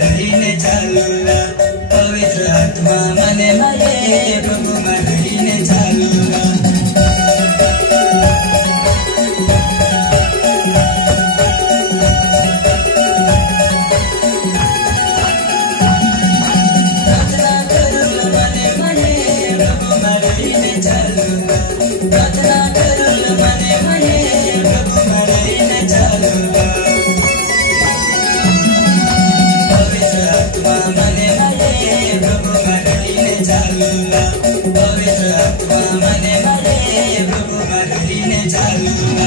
रहीने चालूला पवित्र आत्मा मने माये प्रभु रहीने चालूला प्रार्थना करूल मने मने प्रभु रहीने चालूला पवित्र आत्मा मने माये प्रभु रहीने चालूला पवित्र आत्मा मने माये प्रभु रहीने चालूला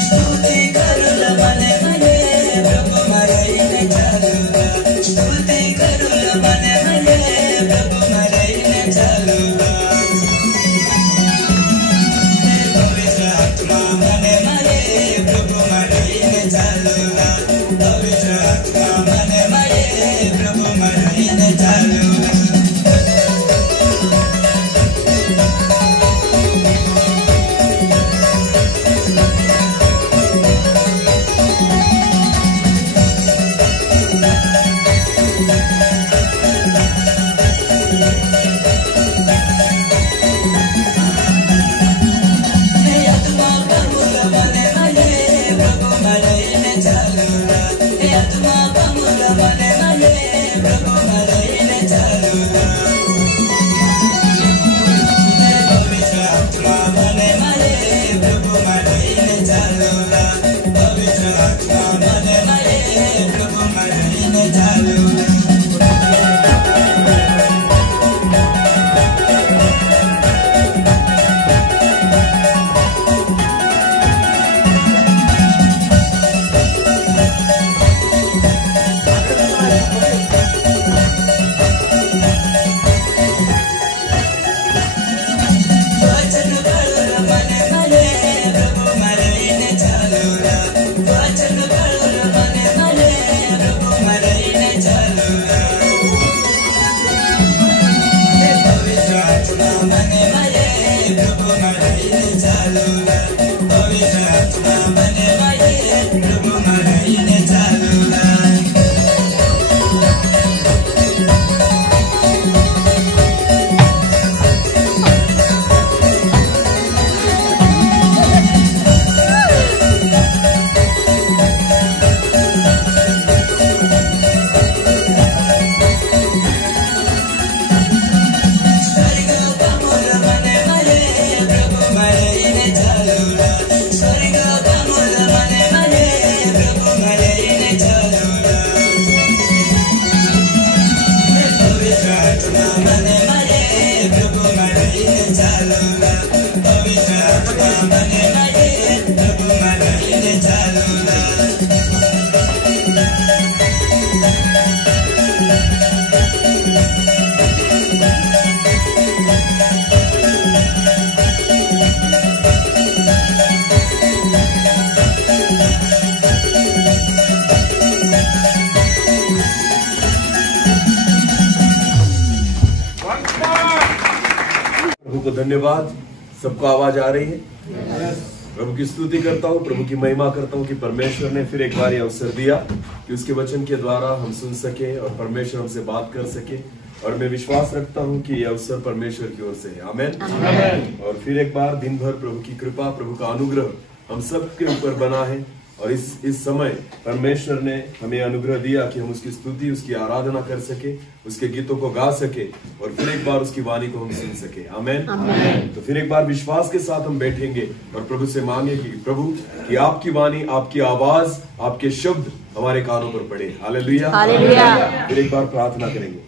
स्तुति करूल मने मने प्रभु रहीने चालूला स्तुति करूल मने मने प्रभु रहीने चालूला पवित्र आत्मा मने माये प्रभु रहीने चालूला पवित्र आत्मा मने माये प्रभु रहीने चालूला धन्यवाद। सबको आवाज आ रही है? प्रभु की स्तुति करता हूँ, प्रभु की महिमा करता हूँ कि परमेश्वर ने फिर एक बार ये अवसर दिया कि उसके वचन के द्वारा हम सुन सके और परमेश्वर हमसे बात कर सके। और मैं विश्वास रखता हूँ कि ये अवसर परमेश्वर की ओर से है। आमीन। और फिर एक बार दिन भर प्रभु की कृपा, प्रभु का अनुग्रह हम सब के ऊपर बना है। और इस समय परमेश्वर ने हमें अनुग्रह दिया कि हम उसकी स्तुति, उसकी आराधना कर सके, उसके गीतों को गा सके और फिर एक बार उसकी वाणी को हम सुन सके। आमीन। तो फिर एक बार विश्वास के साथ हम बैठेंगे और प्रभु से मांगे कि प्रभु कि आपकी वाणी, आपकी आवाज, आपके शब्द हमारे कानों पर पड़े। हालेलुया। फिर एक बार प्रार्थना करेंगे।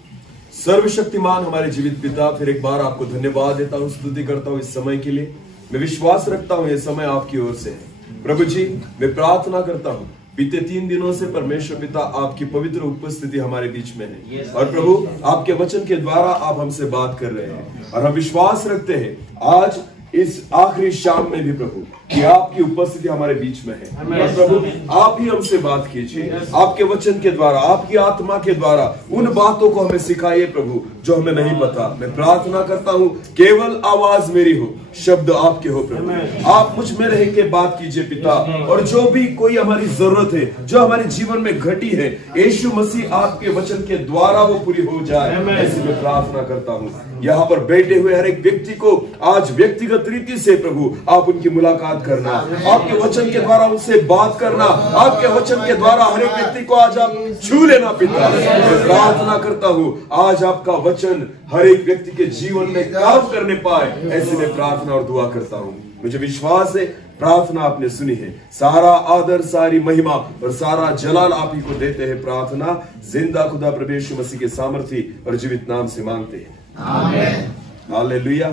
सर्वशक्तिमान हमारे जीवित पिता, फिर एक बार आपको धन्यवाद देता हूँ, स्तुति करता हूँ इस समय के लिए। मैं विश्वास रखता हूँ ये समय आपकी ओर से है। प्रभु जी, मैं प्रार्थना करता हूँ बीते 3 दिनों से परमेश्वर पिता आपकी पवित्र उपस्थिति हमारे बीच में है। और प्रभु आपके वचन के द्वारा आप हमसे बात कर रहे हैं और हम विश्वास रखते हैं आज इस आखिरी शाम में भी प्रभु कि आपकी उपस्थिति हमारे बीच में है। और प्रभु आप ही हमसे बात कीजिए, आपके वचन के द्वारा, आपकी आत्मा के द्वारा उन बातों को हमें सिखाइए प्रभु जो हमें नहीं पता। मैं प्रार्थना करता हूँ केवल आवाज मेरी हो, शब्द आपके हो प्रभु। आप मुझ में रह के बात कीजिए पिता, और जो भी कोई हमारी जरूरत है जो हमारे जीवन में घटी है, यीशु मसीह आपके वचन के द्वारा वो पूरी हो जाए, ऐसी मैं प्रार्थना करता हूँ। यहाँ पर बैठे हुए हर एक व्यक्ति को आज व्यक्तिगत रीति से प्रभु आप उनकी मुलाकात करना, आपके वचन के द्वारा उनसे बात करना, आपके वचन के द्वारा हर एक व्यक्ति को आज आप छू लेना पिता। मैं प्रार्थना करता हूँ आज आपका वचन हर एक व्यक्ति के जीवन में काम करने पाए, ऐसे में प्रार्थना और दुआ करता हूँ। मुझे विश्वास है प्रार्थना आपने सुनी है। सारा आदर, सारी महिमा और सारा जलाल आप ही को देते हैं। प्रार्थना जिंदा खुदा प्रभु यीशु मसीह के सामर्थी और जीवित नाम से मांगते हैं, आमीन, हालेलुया।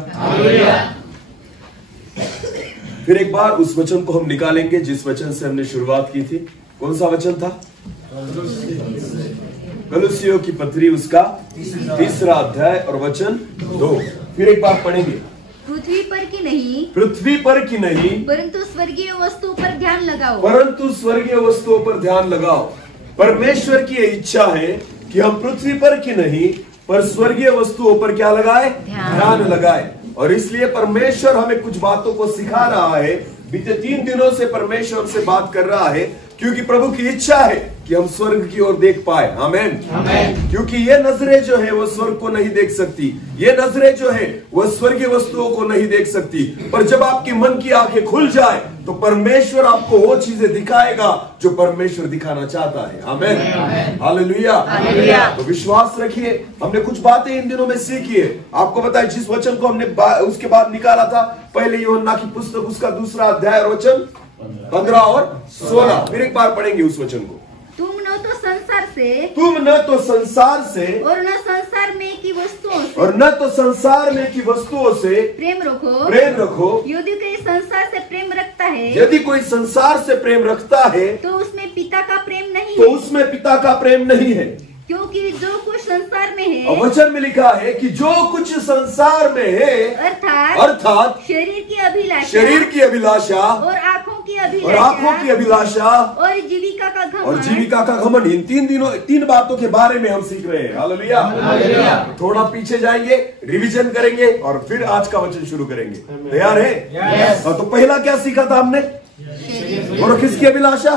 फिर एक बार उस वचन को हम निकालेंगे जिस वचन से हमने शुरुआत की थी। कौन सा वचन था? कलुसियों की पत्री, उसका 3रा अध्याय और वचन 2। फिर एक बार पढ़ेंगे। पृथ्वी पर की नहीं, पृथ्वी पर की नहीं, परंतु स्वर्गीय वस्तुओं पर ध्यान लगाओ, परंतु स्वर्गीय वस्तुओं पर ध्यान लगाओ। परमेश्वर की यह इच्छा है कि हम पृथ्वी पर की नहीं पर स्वर्गीय वस्तुओं पर क्या लगाए? ध्यान लगाए। और इसलिए परमेश्वर हमें कुछ बातों को सिखा रहा है। बीते 3 दिनों से परमेश्वर से बात कर रहा है, क्योंकि प्रभु की इच्छा है कि हम स्वर्ग की ओर देख पाए। आमीन, आमीन। क्योंकि ये नजरें जो है वो स्वर्ग को नहीं देख सकती, ये नजरें जो है वो स्वर्गीय वस्तुओं को नहीं देख सकती। पर जब आपकी मन की आंखें खुल जाए तो परमेश्वर आपको वो चीजें दिखाएगा जो परमेश्वर दिखाना चाहता है। आमीन, हालेलुया। तो विश्वास रखिए, हमने कुछ बातें इन दिनों में सीखी है। आपको पता है जिस वचन को हमने उसके बाद निकाला था, पहले यूहन्ना की पुस्तक उसका 2रा अध्याय और वचन 15 और 16। फिर एक बार पढ़ेंगे उस वचन को। तुम न तो संसार से, तुम न तो संसार से और न संसार में की वस्तुओं से, और न तो संसार में की वस्तुओं से प्रेम रखो, प्रेम रखो। यदि कोई संसार से प्रेम रखता है, यदि कोई संसार से प्रेम रखता है तो उसमें पिता का प्रेम नहीं तो है। उसमें पिता का प्रेम नहीं है। क्योंकि जो कुछ संसार में है, और वचन में लिखा है कि जो कुछ संसार में है, अर्थात शरीर की अभिलाषा, शरीर की अभिलाषा और आंखों की अभिलाषा और जीविका का घमंड, और जीविका का घमंड, इन 3 बातों के बारे में हम सीख रहे हैं। हालेलुया। थोड़ा पीछे जाएंगे, रिवीजन करेंगे और फिर आज का वचन शुरू करेंगे। तैयार है? तो पहला क्या सीखा था हमने? और किसकी अभिलाषा?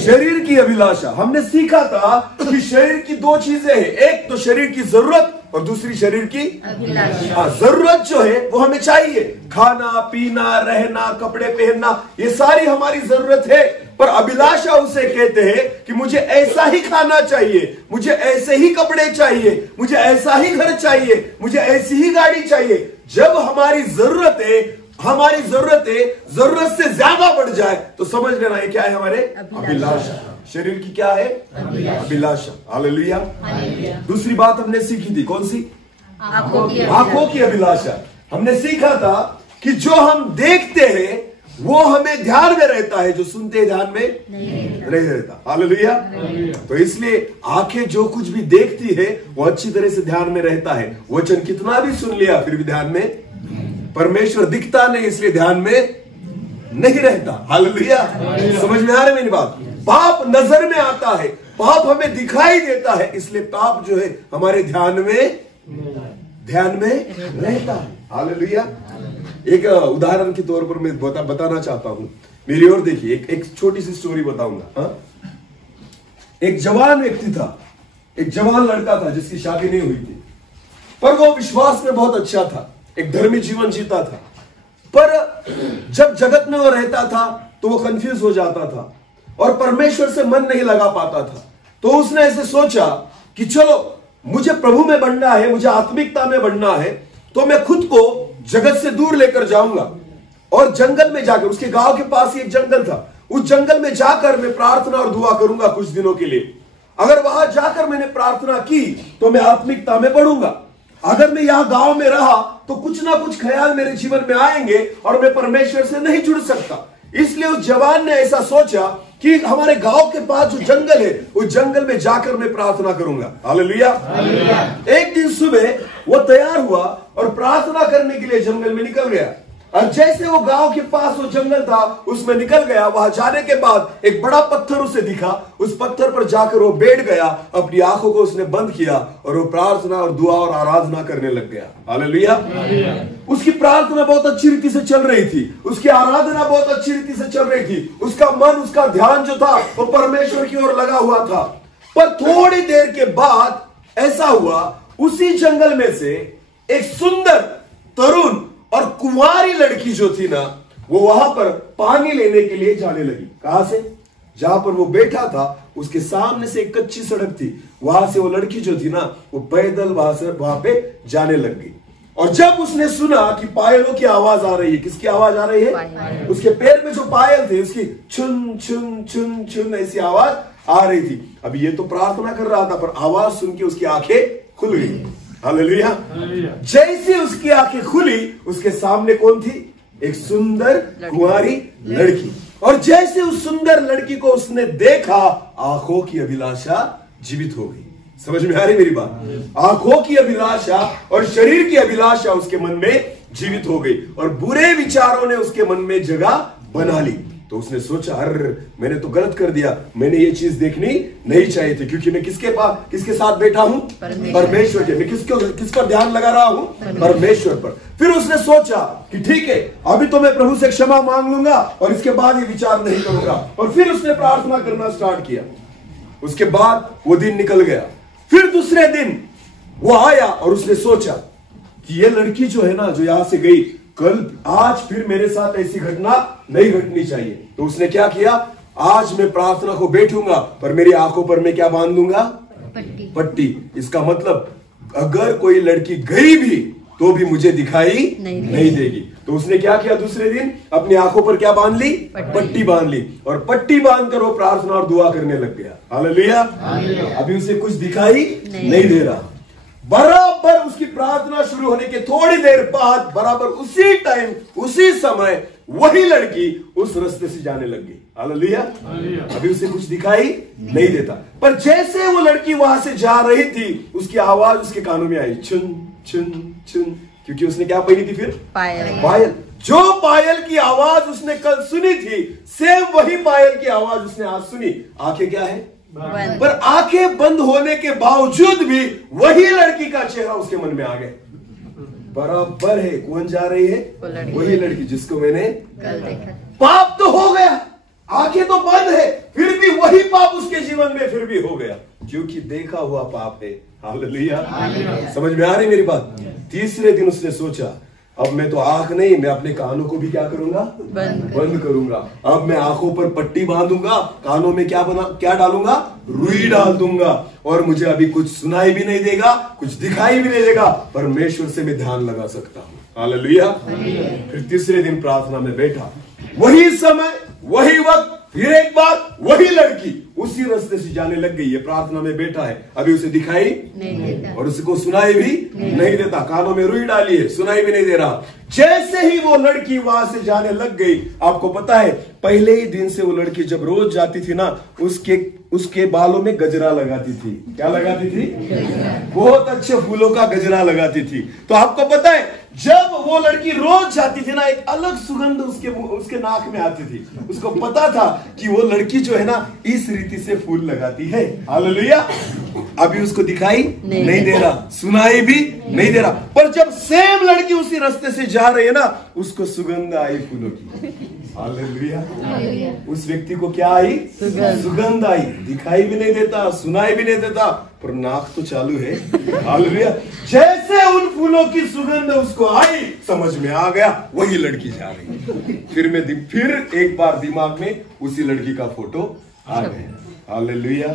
शरीर की अभिलाषा। हमने सीखा था कि शरीर की 2 चीजें हैं, एक तो शरीर की जरूरत और दूसरी शरीर की अभिलाषा। जरूरत जो है वो हमें चाहिए, खाना पीना, रहना, कपड़े पहनना, ये सारी हमारी जरूरत है। पर अभिलाषा उसे कहते हैं कि मुझे ऐसा ही खाना चाहिए, मुझे ऐसे ही कपड़े चाहिए, मुझे ऐसा ही घर चाहिए, मुझे ऐसी ही गाड़ी चाहिए। जब हमारी जरूरत से ज्यादा बढ़ जाए तो समझ लेना ये क्या है? हमारे अभिलाषा। शरीर की क्या है? अभिलाषा। हालेलुया। दूसरी बात हमने सीखी थी, कौन सी? आंखों की अभिलाषा। हमने सीखा था कि जो हम देखते हैं वो हमें ध्यान में रहता है, जो सुनते हैं ध्यान में नहीं रहता। हालेलुया। तो इसलिए आंखें जो कुछ भी देखती है वो अच्छी तरह से ध्यान में रहता है। वचन कितना भी सुन लिया फिर भी ध्यान में, परमेश्वर दिखता नहीं इसलिए ध्यान में नहीं रहता। हालेलुया। समझ में आ रही मेरी बात? पाप नजर में आता है, पाप हमें दिखाई देता है, इसलिए पाप जो है हमारे ध्यान में रहता है। हालेलुया। एक उदाहरण के तौर पर मैं बताना चाहता हूं, मेरी ओर देखिए। एक छोटी सी स्टोरी बताऊंगा। एक जवान व्यक्ति था, एक जवान लड़का था जिसकी शादी नहीं हुई थी, पर वो विश्वास में बहुत अच्छा था, एक धर्मी जीवन जीता था। पर जब जगत में वो रहता था तो वो कंफ्यूज हो जाता था और परमेश्वर से मन नहीं लगा पाता था। तो उसने ऐसे सोचा कि चलो मुझे प्रभु में बढ़ना है, मुझे आत्मिकता में बढ़ना है, तो मैं खुद को जगत से दूर लेकर जाऊंगा और जंगल में जाकर, उसके गांव के पास ही एक जंगल था, उस जंगल में जाकर मैं प्रार्थना और दुआ करूंगा कुछ दिनों के लिए। अगर वहां जाकर मैंने प्रार्थना की तो मैं आत्मिकता में बढ़ूंगा। अगर मैं यहां गांव में रहा तो कुछ ना कुछ ख्याल मेरे जीवन में आएंगे और मैं परमेश्वर से नहीं जुड़ सकता। इसलिए उस जवान ने ऐसा सोचा कि हमारे गांव के पास जो जंगल है उस जंगल में जाकर मैं प्रार्थना करूंगा। हालेलुया। एक दिन सुबह वो तैयार हुआ और प्रार्थना करने के लिए जंगल में निकल गया। और जैसे वो गांव के पास वो जंगल था उसमें निकल गया, वहां जाने के बाद एक बड़ा पत्थर उसे दिखा, उस पत्थर पर जाकर वो बैठ गया, अपनी आंखों को उसने बंद किया और वो प्रार्थना और दुआ और आराधना करने लग गया। हालेलुया। उसकी प्रार्थना बहुत अच्छी रीति से चल रही थी, उसकी आराधना बहुत अच्छी रीति से चल रही थी, उसका मन, उसका ध्यान जो था वो परमेश्वर की ओर लगा हुआ था। पर थोड़ी देर के बाद ऐसा हुआ, उसी जंगल में से एक सुंदर तरुण और कुंवारी लड़की जो थी ना, वो वहां पर पानी लेने के लिए जाने लगी। कहां से? जहां पर वो बैठा था उसके सामने से एक कच्ची सड़क थी, वहां से वो लड़की जो थी ना वो पैदल वहां पे जाने लग गई। और जब उसने सुना कि पायलों की आवाज आ रही है, किसकी आवाज आ रही है? उसके पैर में जो पायल थे उसकी छुन छुन छुन छुन ऐसी आवाज आ रही थी। अब ये तो प्रार्थना कर रहा था, पर आवाज सुन के उसकी आंखें खुल गई। हालेलुया। जैसे उसकी आंखें खुली, उसके सामने कौन थी? एक सुंदर कुंवारी लड़की। और जैसे उस सुंदर लड़की को उसने देखा, आंखों की अभिलाषा जीवित हो गई। समझ में आ रही मेरी बात? आंखों की अभिलाषा और शरीर की अभिलाषा उसके मन में जीवित हो गई और बुरे विचारों ने उसके मन में जगह बना ली। तो उसने सोचा, अरे मैंने तो गलत कर दिया, मैंने ये चीज देखनी नहीं चाहिए थी, क्योंकि मैं किसके साथ बैठा हूं? परमेश्वर के। मैं किस पर ध्यान लगा रहा हूं? परमेश्वर पर। फिर उसने सोचा कि ठीक है, अभी तो मैं प्रभु से क्षमा मांग लूंगा और इसके बाद ये विचार नहीं करूंगा। और फिर उसने प्रार्थना करना स्टार्ट किया। उसके बाद वो दिन निकल गया। फिर दूसरे दिन वो आया और उसने सोचा कि ये लड़की जो है ना, जो यहां से गई, कल आज फिर मेरे साथ ऐसी घटना नहीं घटनी चाहिए। तो उसने क्या किया? आज मैं प्रार्थना को बैठूंगा, पर मेरी आंखों पर मैं क्या बांध लूंगा? पट्टी। इसका मतलब अगर कोई लड़की गई भी तो भी मुझे दिखाई नहीं देगी। तो उसने क्या किया? दूसरे दिन अपनी आंखों पर क्या बांध ली? पट्टी बांध ली। और पट्टी बांधकर वो प्रार्थना और दुआ करने लग गया। हालेलुया। अभी उसे कुछ दिखाई नहीं दे रहा। बराबर उसकी प्रार्थना शुरू होने के थोड़ी देर बाद, बराबर उसी टाइम, उसी समय वही लड़की उस रास्ते से जाने लग गई। हालेलुया। अभी उसे कुछ दिखाई नहीं देता, पर जैसे वो लड़की वहां से जा रही थी, उसकी आवाज उसके कानों में आई, छुन छुन छुन। क्योंकि उसने क्या पहनी थी? फिर पायल। जो पायल की आवाज उसने कल सुनी थी, सेम वही पायल की आवाज उसने आज सुनी। आंखें क्या है? पर आंखें बंद होने के बावजूद भी वही लड़की का चेहरा उसके मन में आ गया। बराबर है, कौन जा रही है? वही लड़की जिसको मैंने कल देखा। पाप तो हो गया, आंखें तो बंद है, फिर भी वही पाप उसके जीवन में फिर भी हो गया, क्योंकि देखा हुआ पाप है। हालेलुया। समझ में आ रही मेरी बात? तीसरे दिन उसने सोचा, अब मैं तो आंख नहीं, मैं अपने कानों को भी क्या करूंगा? बंद करूंगा। अब मैं आंखों पर पट्टी बांधूंगा, कानों में क्या डालूंगा? रुई डाल दूंगा, और मुझे अभी कुछ सुनाई भी नहीं देगा, कुछ दिखाई भी नहीं देगा, परमेश्वर से मैं ध्यान लगा सकता हूं। हालेलुया। फिर तीसरे दिन प्रार्थना में बैठा, वही समय, वही वक्त, फिर एक बार वही लड़की उसी रास्ते से जाने लग गई। ये प्रार्थना में बैठा है, अभी उसे दिखाई नहीं देता और उसको सुनाई भी नहीं देता। कानों में रुई डाली है, सुनाई भी नहीं दे रहा। जैसे ही वो लड़की वहां से जाने लग गई, आपको पता है पहले ही दिन से वो लड़की जब रोज जाती थी ना, उसके बालों में गजरा लगाती थी। क्या लगाती थी? बहुत अच्छे फूलों का गजरा लगाती थी। तो आपको पता है जब वो लड़की रोज जाती थी ना, एक अलग सुगंध उसके नाक में आती थी। उसको पता था कि वो लड़की जो है ना, इस रीति से फूल लगाती है। हालेलुया। अभी उसको दिखाई नहीं दे रहा, सुनाई भी नहीं दे रहा, पर जब सेम लड़की उसी रास्ते से जा रही है ना, उसको सुगंध आई फूलों की। हालेलुया। उस व्यक्ति को क्या आई? सुगंध आई। दिखाई भी नहीं देता, सुनाई भी नहीं देता, पर नाक तो चालू है। हालेलुया। जैसे उन फूलों की सुगंध उसको आई, समझ में आ गया वही लड़की जा रही। फिर एक बार दिमाग में उसी लड़की का फोटो आ गया। हालेलुया।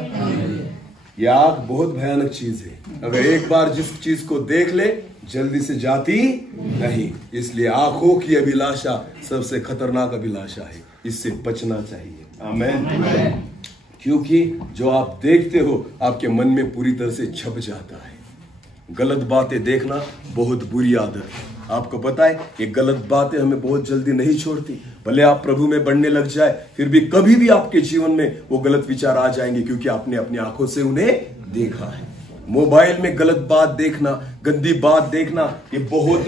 यह आग बहुत भयानक चीज है। अगर एक बार जिस चीज को देख ले, जल्दी से जाती नहीं। इसलिए आंखों की अभिलाषा सबसे खतरनाक अभिलाषा है, इससे बचना चाहिए। आमीन। क्योंकि जो आप देखते हो आपके मन में पूरी तरह से छप जाता है। गलत बातें देखना बहुत बुरी आदत है। आपको पता है ये गलत बातें हमें बहुत जल्दी नहीं छोड़ती। भले आप प्रभु में बढ़ने लग जाए, फिर भी कभी भी आपके जीवन में वो गलत विचार आ जाएंगे, क्योंकि आपने अपनी आंखों से उन्हें देखा है। मोबाइल में गलत बात देखना, गंदी बात देखना, ये बहुत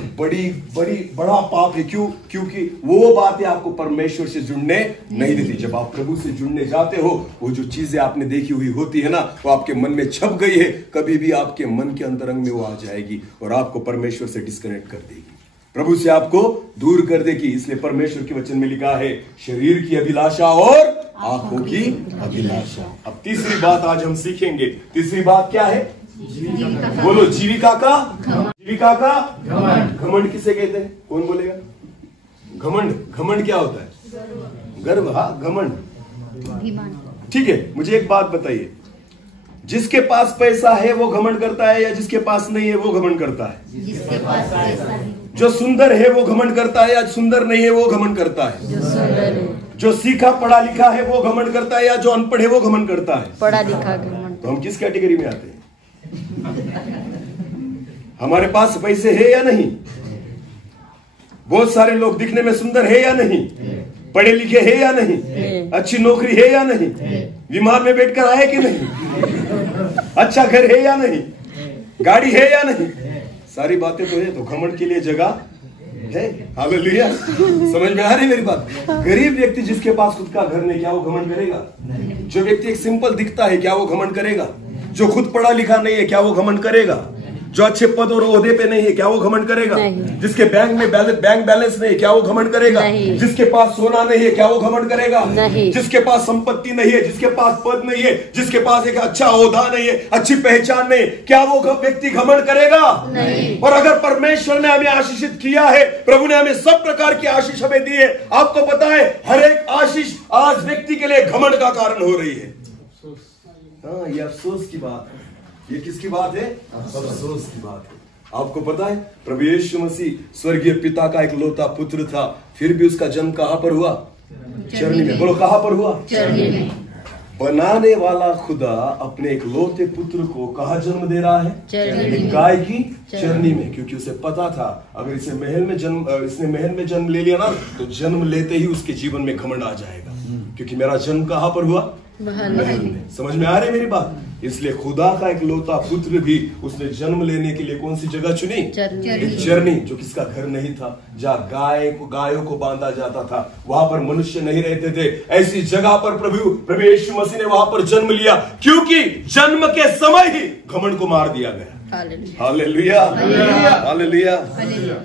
बड़ा पाप है। क्यों? क्योंकि वो बातें आपको परमेश्वर से जुड़ने नहीं देती। जब आप प्रभु से जुड़ने जाते हो, वो जो चीजें आपने देखी हुई होती है ना, वो आपके मन में छप गई है, कभी भी आपके मन के अंतरंग में वो आ जाएगी और आपको परमेश्वर से डिस्कनेक्ट कर देगी, प्रभु से आपको दूर कर देगी। इसलिए परमेश्वर के वचन में लिखा है, शरीर की अभिलाषा और आंखों की अभिलाषा। अब तीसरी बात आज हम सीखेंगे। तीसरी बात क्या है? बोलो, जीविका का घमंड किसे कहते हैं? कौन बोलेगा? घमंड क्या होता है? गर्व। हाँ, घमंड। ठीक है, मुझे एक बात बताइए, जिसके पास पैसा है वो घमंड करता है या जिसके पास नहीं है वो घमंड करता है? जिसके पास पैसा है। जो सुंदर है वो घमंड करता है या सुंदर नहीं है वो घमंड करता है? जो सुंदर है। जो सीखा पढ़ा लिखा है वो घमंड करता है या जो अनपढ़ है वो घमंड करता है? पढ़ा लिखा घमंड। तो हम किस कैटेगरी में आते हैं? हमारे पास पैसे है या नहीं? बहुत सारे लोग दिखने में सुंदर है या नहीं? पढ़े लिखे है या नहीं? अच्छी नौकरी है या नहीं? बीमार में बैठकर आए कि नहीं? अच्छा घर है या नहीं? गाड़ी है या नहीं? सारी बातें तो है, तो घमंड के लिए जगह है। हालेलुया। समझ में आ रही मेरी बात? गरीब व्यक्ति जिसके पास खुद का घर नहीं, क्या वो घमंड करेगा? जो व्यक्ति एक सिंपल दिखता है, क्या वो घमंड करेगा? जो खुद पढ़ा लिखा नहीं है, क्या वो घमंड करेगा? जो अच्छे पद और ओहदे पे नहीं है, क्या वो घमंड करेगा? जिसके बैंक बैलेंस नहीं है, क्या वो घमंड करेगा? जिसके पास सोना नहीं है, क्या वो घमंड करेगा? जिसके पास संपत्ति नहीं है, जिसके पास पद नहीं है, जिसके पास एक अच्छा ओहदा नहीं है, अच्छी पहचान नहीं, क्या वो व्यक्ति घमंड करेगा? और अगर परमेश्वर ने हमें आशीषित किया है, प्रभु ने हमें सब प्रकार की आशीष हमें दी है, आपको पता है हर एक आशीष आज व्यक्ति के लिए घमंड का कारण हो रही है। हाँ, ये अफसोस की बात है। ये किसकी बात है? अफसोस की बात है। आपको पता है प्रभु यीशु मसीह स्वर्गीय पिता का एक लौता पुत्र था, फिर भी उसका जन्म कहां पर हुआ? चरनी में। बोलो, कहां पर हुआ? चरनी में। बनाने वाला खुदा अपने एक लौते पुत्र को कहां जन्म दे रहा है? एक गाय की चरनी में। क्योंकि उसे पता था अगर इसने महल में जन्म ले लिया ना, तो जन्म लेते ही उसके जीवन में घमंड आ जाएगा। क्योंकि मेरा जन्म कहां पर हुआ? महल में। समझ में आ रही मेरी बात? इसलिए खुदा का एक लौता पुत्र भी उसने जन्म लेने के लिए कौन सी जगह चुनी? चरनी, जो किसका घर नहीं था, जहाँ गायों को बांधा जाता था, वहां पर मनुष्य नहीं रहते थे। ऐसी जगह पर प्रभु यीशु मसीह ने वहां पर जन्म लिया, क्योंकि जन्म के समय ही घमंड को मार दिया गया। Hallelujah, hallelujah.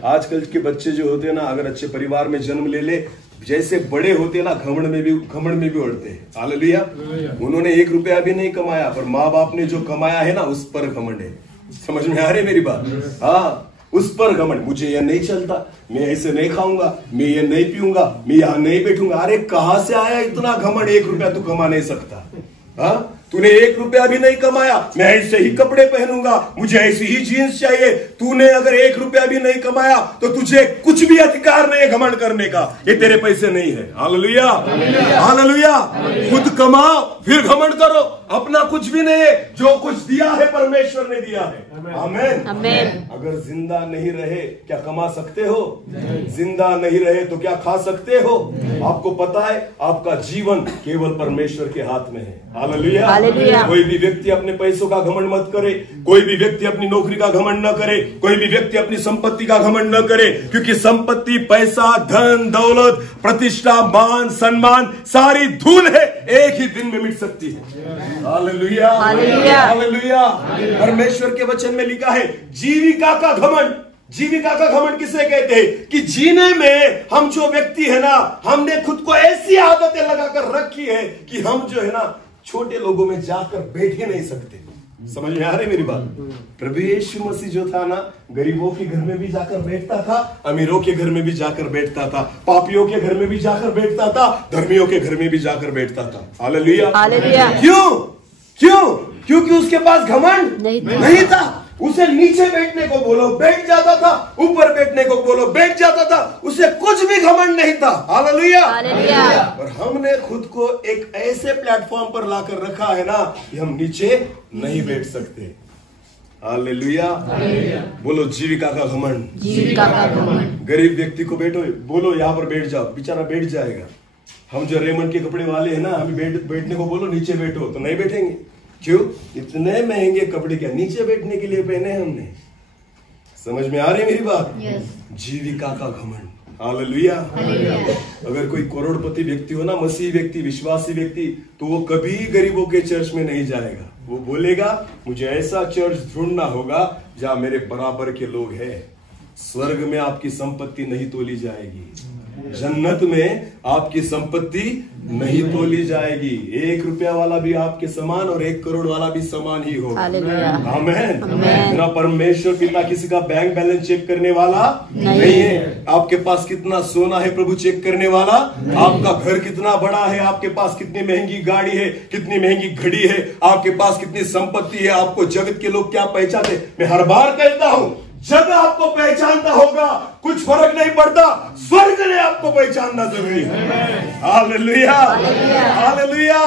आजकल के बच्चे जो होते हैं ना, अगर अच्छे परिवार में जन्म ले जैसे बड़े होते हैं ना, घमंड में भी उड़ते हैं। हालेलुया। उन्होंने 1 रुपया भी नहीं कमाया, पर माँ बाप ने जो कमाया है ना, उस पर घमंड है। समझ में आ रही मेरी बात? हाँ, उस पर घमंड। मुझे यह नहीं चलता, मैं ऐसे नहीं खाऊंगा, मैं ये नहीं पीऊंगा, मैं यहाँ नहीं बैठूंगा। अरे कहां से आया इतना घमंड? 1 रुपया तू कमा नहीं सकता। हाँ, तूने 1 रुपया भी नहीं कमाया, मैं ऐसे ही कपड़े पहनूंगा, मुझे ऐसी ही जीन्स चाहिए। तूने अगर 1 रुपया भी नहीं कमाया तो तुझे कुछ भी अधिकार नहीं है घमंड करने का। ये तेरे पैसे नहीं है। Hallelujah, hallelujah. खुद कमाओ फिर घमंड करो। अपना कुछ भी नहीं है, जो कुछ दिया है परमेश्वर ने दिया है। आमीन, आमीन। अगर जिंदा नहीं रहे क्या कमा सकते हो? जिंदा नहीं रहे तो क्या खा सकते हो? आपको पता है आपका जीवन केवल परमेश्वर के हाथ में है। हालेलुया। कोई भी व्यक्ति अपने पैसों का घमंड मत करे, कोई भी व्यक्ति अपनी नौकरी का घमंड न करे, कोई भी व्यक्ति अपनी संपत्ति का घमंड न करे। क्योंकि संपत्ति, पैसा, धन दौलत, प्रतिष्ठा, मान सम्मान सारी धूल है, एक ही दिन में मिट सकती है। Hallelujah, hallelujah. परमेश्वर के वचन में लिखा है जीविका का घमंड। जीविका का घमंड किसे कहते हैं? कि जीने में हम जो व्यक्ति है ना, हमने खुद को ऐसी आदतें लगाकर रखी है कि हम जो है ना छोटे लोगों में जाकर बैठ ही नहीं सकते। समझ में आ रही मेरी बात? प्रभु यीशु मसीह जो था ना, गरीबों के घर में भी जाकर बैठता था, अमीरों के घर में भी जाकर बैठता था, पापियों के घर में भी जाकर बैठता था, धर्मियों के घर में भी जाकर बैठता था। Hallelujah, hallelujah. क्यों? क्योंकि उसके पास घमंड नहीं था। उसे नीचे बैठने को बोलो बैठ जाता था, ऊपर बैठने को बोलो बैठ जाता था, उसे कुछ भी घमंड नहीं था। हालेलुया। और हमने खुद को एक ऐसे प्लेटफॉर्म पर लाकर रखा है ना कि हम नीचे नहीं बैठ सकते। हालेलुया। बोलो जीविका का घमंड। जीविका का घमंड। गरीब व्यक्ति को बैठो, बोलो यहाँ पर बैठ जाओ, बेचारा बैठ जाएगा। हम जो रेमंड के कपड़े वाले हैं ना, हमें बैठने को बोलो नीचे बैठो तो नहीं बैठेंगे। क्यों? इतने महंगे कपड़े क्या नीचे बैठने के लिए पहने हमने? समझ में आ रही मेरी बात? जीविका का घमंड। हालेलुया। अगर कोई करोड़पति व्यक्ति हो ना, मसीही व्यक्ति, विश्वासी व्यक्ति, तो वो कभी गरीबों के चर्च में नहीं जाएगा। वो बोलेगा मुझे ऐसा चर्च ढूंढना होगा जहां मेरे बराबर के लोग हैं। स्वर्ग में आपकी संपत्ति नहीं तोली जाएगी, जन्नत में आपकी संपत्ति नहीं तोली जाएगी। 1 रुपया वाला भी आपके समान और 1 करोड़ वाला भी समान ही होगा। आमेन। मेरा परमेश्वर पिता किसी का बैंक बैलेंस चेक करने वाला नहीं है। आपके पास कितना सोना है प्रभु चेक करने वाला, आपका घर कितना बड़ा है, आपके पास कितनी महंगी गाड़ी है, कितनी महंगी घड़ी है, आपके पास कितनी संपत्ति है, आपको जगत के लोग क्या पहचानते। मैं हर बार कहता हूं जग आपको पहचानता होगा, कुछ फर्क नहीं पड़ता, स्वर्ग ने आपको पहचानना जरूरी है। Hallelujah, hallelujah.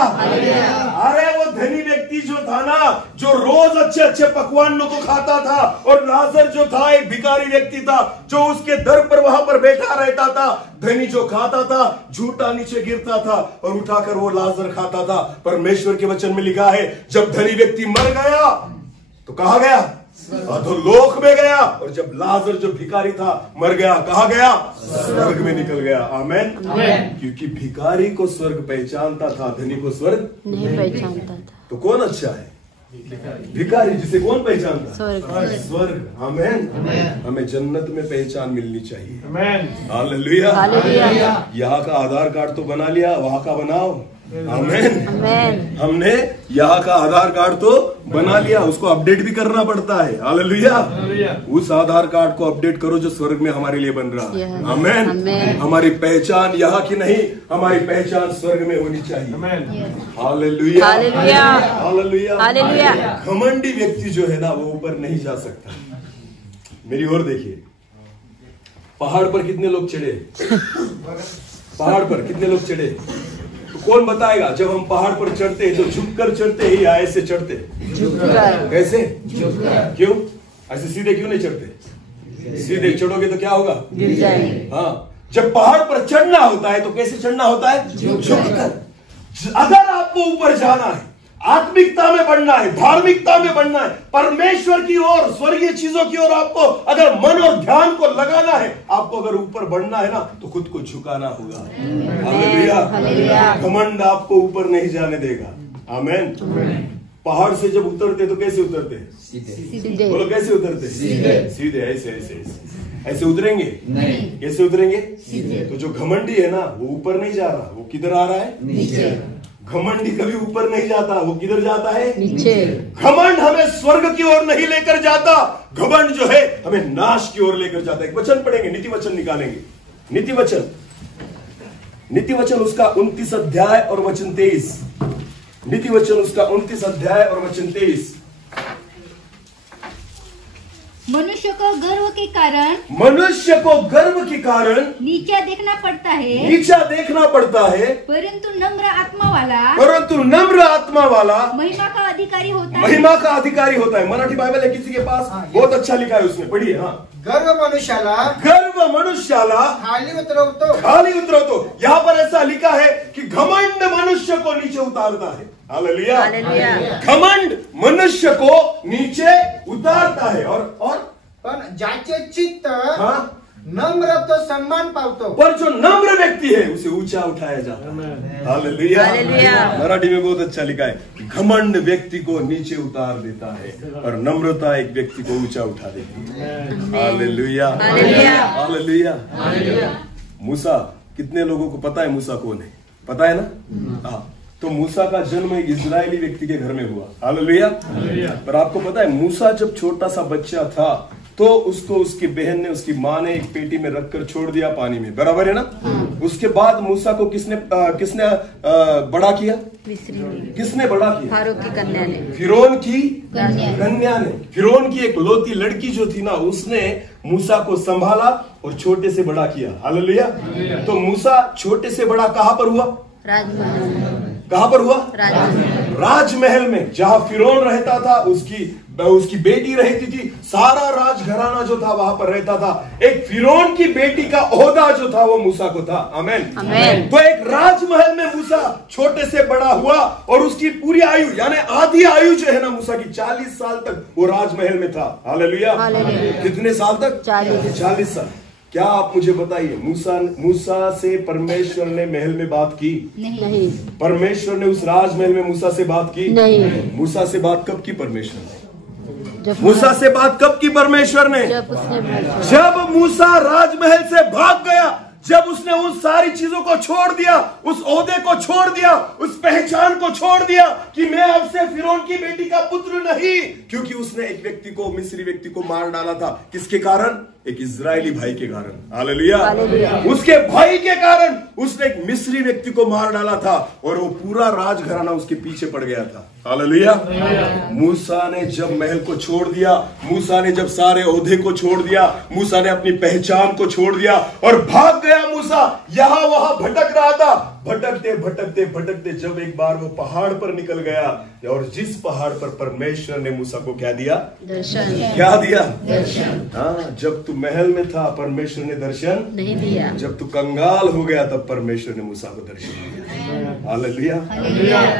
अरे वो धनी व्यक्ति जो था ना, जो रोज अच्छे अच्छे पकवानों को खाता था, और लाजर जो था एक भिखारी व्यक्ति था जो उसके दर पर वहां पर बैठा रहता था। धनी जो खाता था झूठा नीचे गिरता था और उठाकर वो लाजर खाता था। परमेश्वर के वचन में लिखा है जब धनी व्यक्ति मर गया तो कहा गया तो लोक में गया, और जब लाजर जो भिखारी था मर गया कहा गया स्वर्ग में निकल गया। आमेन। क्योंकि भिखारी को स्वर्ग पहचानता था, धनी को स्वर्ग नहीं पहचानता था। तो कौन अच्छा है? भिखारी, जिसे कौन पहचानता? स्वर्ग। आमेन। हमें जन्नत में पहचान मिलनी चाहिए। हालेलुया। यहाँ का आधार कार्ड तो बना लिया, वहां का बनाओ। आमेन। हमने यहाँ का आधार कार्ड तो बना लिया, उसको अपडेट भी करना पड़ता है। हालेलुया। उस आधार कार्ड को अपडेट करो जो स्वर्ग में हमारे लिए बन रहा है। आमेन। हमारी पहचान यहाँ की नहीं, हमारी पहचान स्वर्ग में होनी चाहिए। Hallelujah, hallelujah. घमंडी व्यक्ति जो है ना वो ऊपर नहीं जा सकता। मेरी ओर देखिए, पहाड़ पर कितने लोग चढ़े? पहाड़ पर कितने लोग चढ़े? तो कौन बताएगा? जब हम पहाड़ पर चढ़ते हैं तो झुककर चढ़ते हैं या ऐसे चढ़ते? कैसे? क्यों? ऐसे सीधे क्यों नहीं चढ़ते? सीधे चढ़ोगे तो क्या होगा? गिर जाएंगे। हाँ, जब पहाड़ पर चढ़ना होता है तो कैसे चढ़ना होता है? झुककर। अगर आपको ऊपर जाना है, आत्मिकता में बढ़ना है, धार्मिकता में बढ़ना है, परमेश्वर की ओर, स्वर्गीय चीजों की ओर आपको अगर मन और ध्यान को लगाना है, आपको अगर ऊपर बढ़ना है ना तो खुद को झुकाना होगा। हालेलुया। घमंड आपको ऊपर नहीं जाने देगा। आमेन। पहाड़ से जब उतरते तो कैसे उतरते? सीधे। बोलो कैसे उतरते? सीधे। ऐसे ऐसे ऐसे उतरेंगे नहीं। कैसे उतरेंगे? सीधे। तो जो घमंडी है ना वो ऊपर नहीं जा रहा, वो किधर आ रहा है? नीचे। घमंडी कभी ऊपर नहीं जाता, वो किधर जाता है? नीचे। घमंड हमें स्वर्ग की ओर नहीं लेकर जाता, घमंड जो है हमें नाश की ओर लेकर जाता है। एक वचन पढ़ेंगे, नीति वचन निकालेंगे। नीति वचन उसका 29 अध्याय और वचन 23। नीति वचन उसका 29 अध्याय और वचन 23। मनुष्य को गर्व के कारण नीचा देखना पड़ता है, परंतु नम्र आत्मा वाला महिमा का अधिकारी होता है। मराठी बाइबल है किसी के पास? बहुत अच्छा लिखा है उसमें, पढ़िए। हाँ, गर्व मनुष्याला खाली उतरवतो। यहाँ पर ऐसा लिखा है कि घमंड मनुष्य को नीचे उतारता है। हालेलुया। घमंड मनुष्य को नीचे उतारता है और जाचे चित्त नम्र तो सम्मान पावतो, पर जो नम्र व्यक्ति है उसे ऊंचा उठाया जाता है। हालेलुया। मराठी में बहुत अच्छा लिखा है, घमंड व्यक्ति को नीचे उतार देता है और नम्रता एक व्यक्ति को ऊंचा उठा देती है। Hallelujah, hallelujah. मूसा, कितने लोगों को पता है मूसा कौन है? पता है ना? हाँ, तो मूसा का जन्म एक इजरायली व्यक्ति के घर में हुआ। हालेलुया। पर आपको पता है मूसा जब छोटा सा बच्चा था तो उसको उसकी बहन ने, उसकी माँ ने एक पेटी में रखकर छोड़ दिया पानी में, बराबर है ना? उसके बाद मूसा को किसने बड़ा किया? किसने बड़ा किया? फारूक की कन्या ने, फिरौन की कन्या ने। फिरौन की एक लौती लड़की जो थी ना, उसने मूसा को संभाला और छोटे से बड़ा किया। हालेलुया। तो मूसा छोटे से बड़ा कहाँ पर हुआ? कहाँ पर हुआ? राजमहल में जहां फिरौन रहता था, उसकी बेटी रहती थी, सारा राजघराना जो था वहां पर रहता था। एक फिरौन की बेटी का ओहदा जो था वो मूसा को था। आमेन। तो एक राजमहल में मूसा छोटे से बड़ा हुआ और उसकी पूरी आयु यानी आधी आयु जो है ना मूसा की 40 साल तक वो राजमहल में था। हालेलुया। कितने साल तक? 40 साल। क्या आप मुझे बताइए, मूसा से परमेश्वर ने महल में बात की? नहीं। परमेश्वर ने उस राजमहल में मूसा से बात की? नहीं। मूसा से बात कब की परमेश्वर ने? मूसा से बात कब की परमेश्वर ने? जब मूसा राजमहल से भाग गया, जब उसने उन सारी चीजों को छोड़ दिया, उस ओहदे को छोड़ दिया, उस पहचान को छोड़ दिया कि मैं अब से फिरौन की बेटी का पुत्र नहीं, क्योंकि उसने एक व्यक्ति को, मिस्री व्यक्ति को मार डाला था। किसके कारण? एक इजरायली भाई के कारण। हालेलुया। उसके भाई के कारण उसने एक मिस्री व्यक्ति को मार डाला था और वो पूरा राजघराना उसके पीछे पड़ गया था। हालेलुया। मूसा ने जब महल को छोड़ दिया, मूसा ने जब सारे ओहदे को छोड़ दिया, मूसा ने अपनी पहचान को छोड़ दिया और भाग गया। मूसा यहां वहां भटक रहा था। भटकते भटकते भटकते जब एक बार वो पहाड़ पर निकल गया, और जिस पहाड़ पर परमेश्वर ने मूसा को क्या दिया? दर्शन। क्या दिया? दर्शन। हाँ, जब तू महल में था परमेश्वर ने दर्शन नहीं दिया। जब तू कंगाल हो गया तब परमेश्वर ने मूसा को दर्शन दिया। हालेलुया।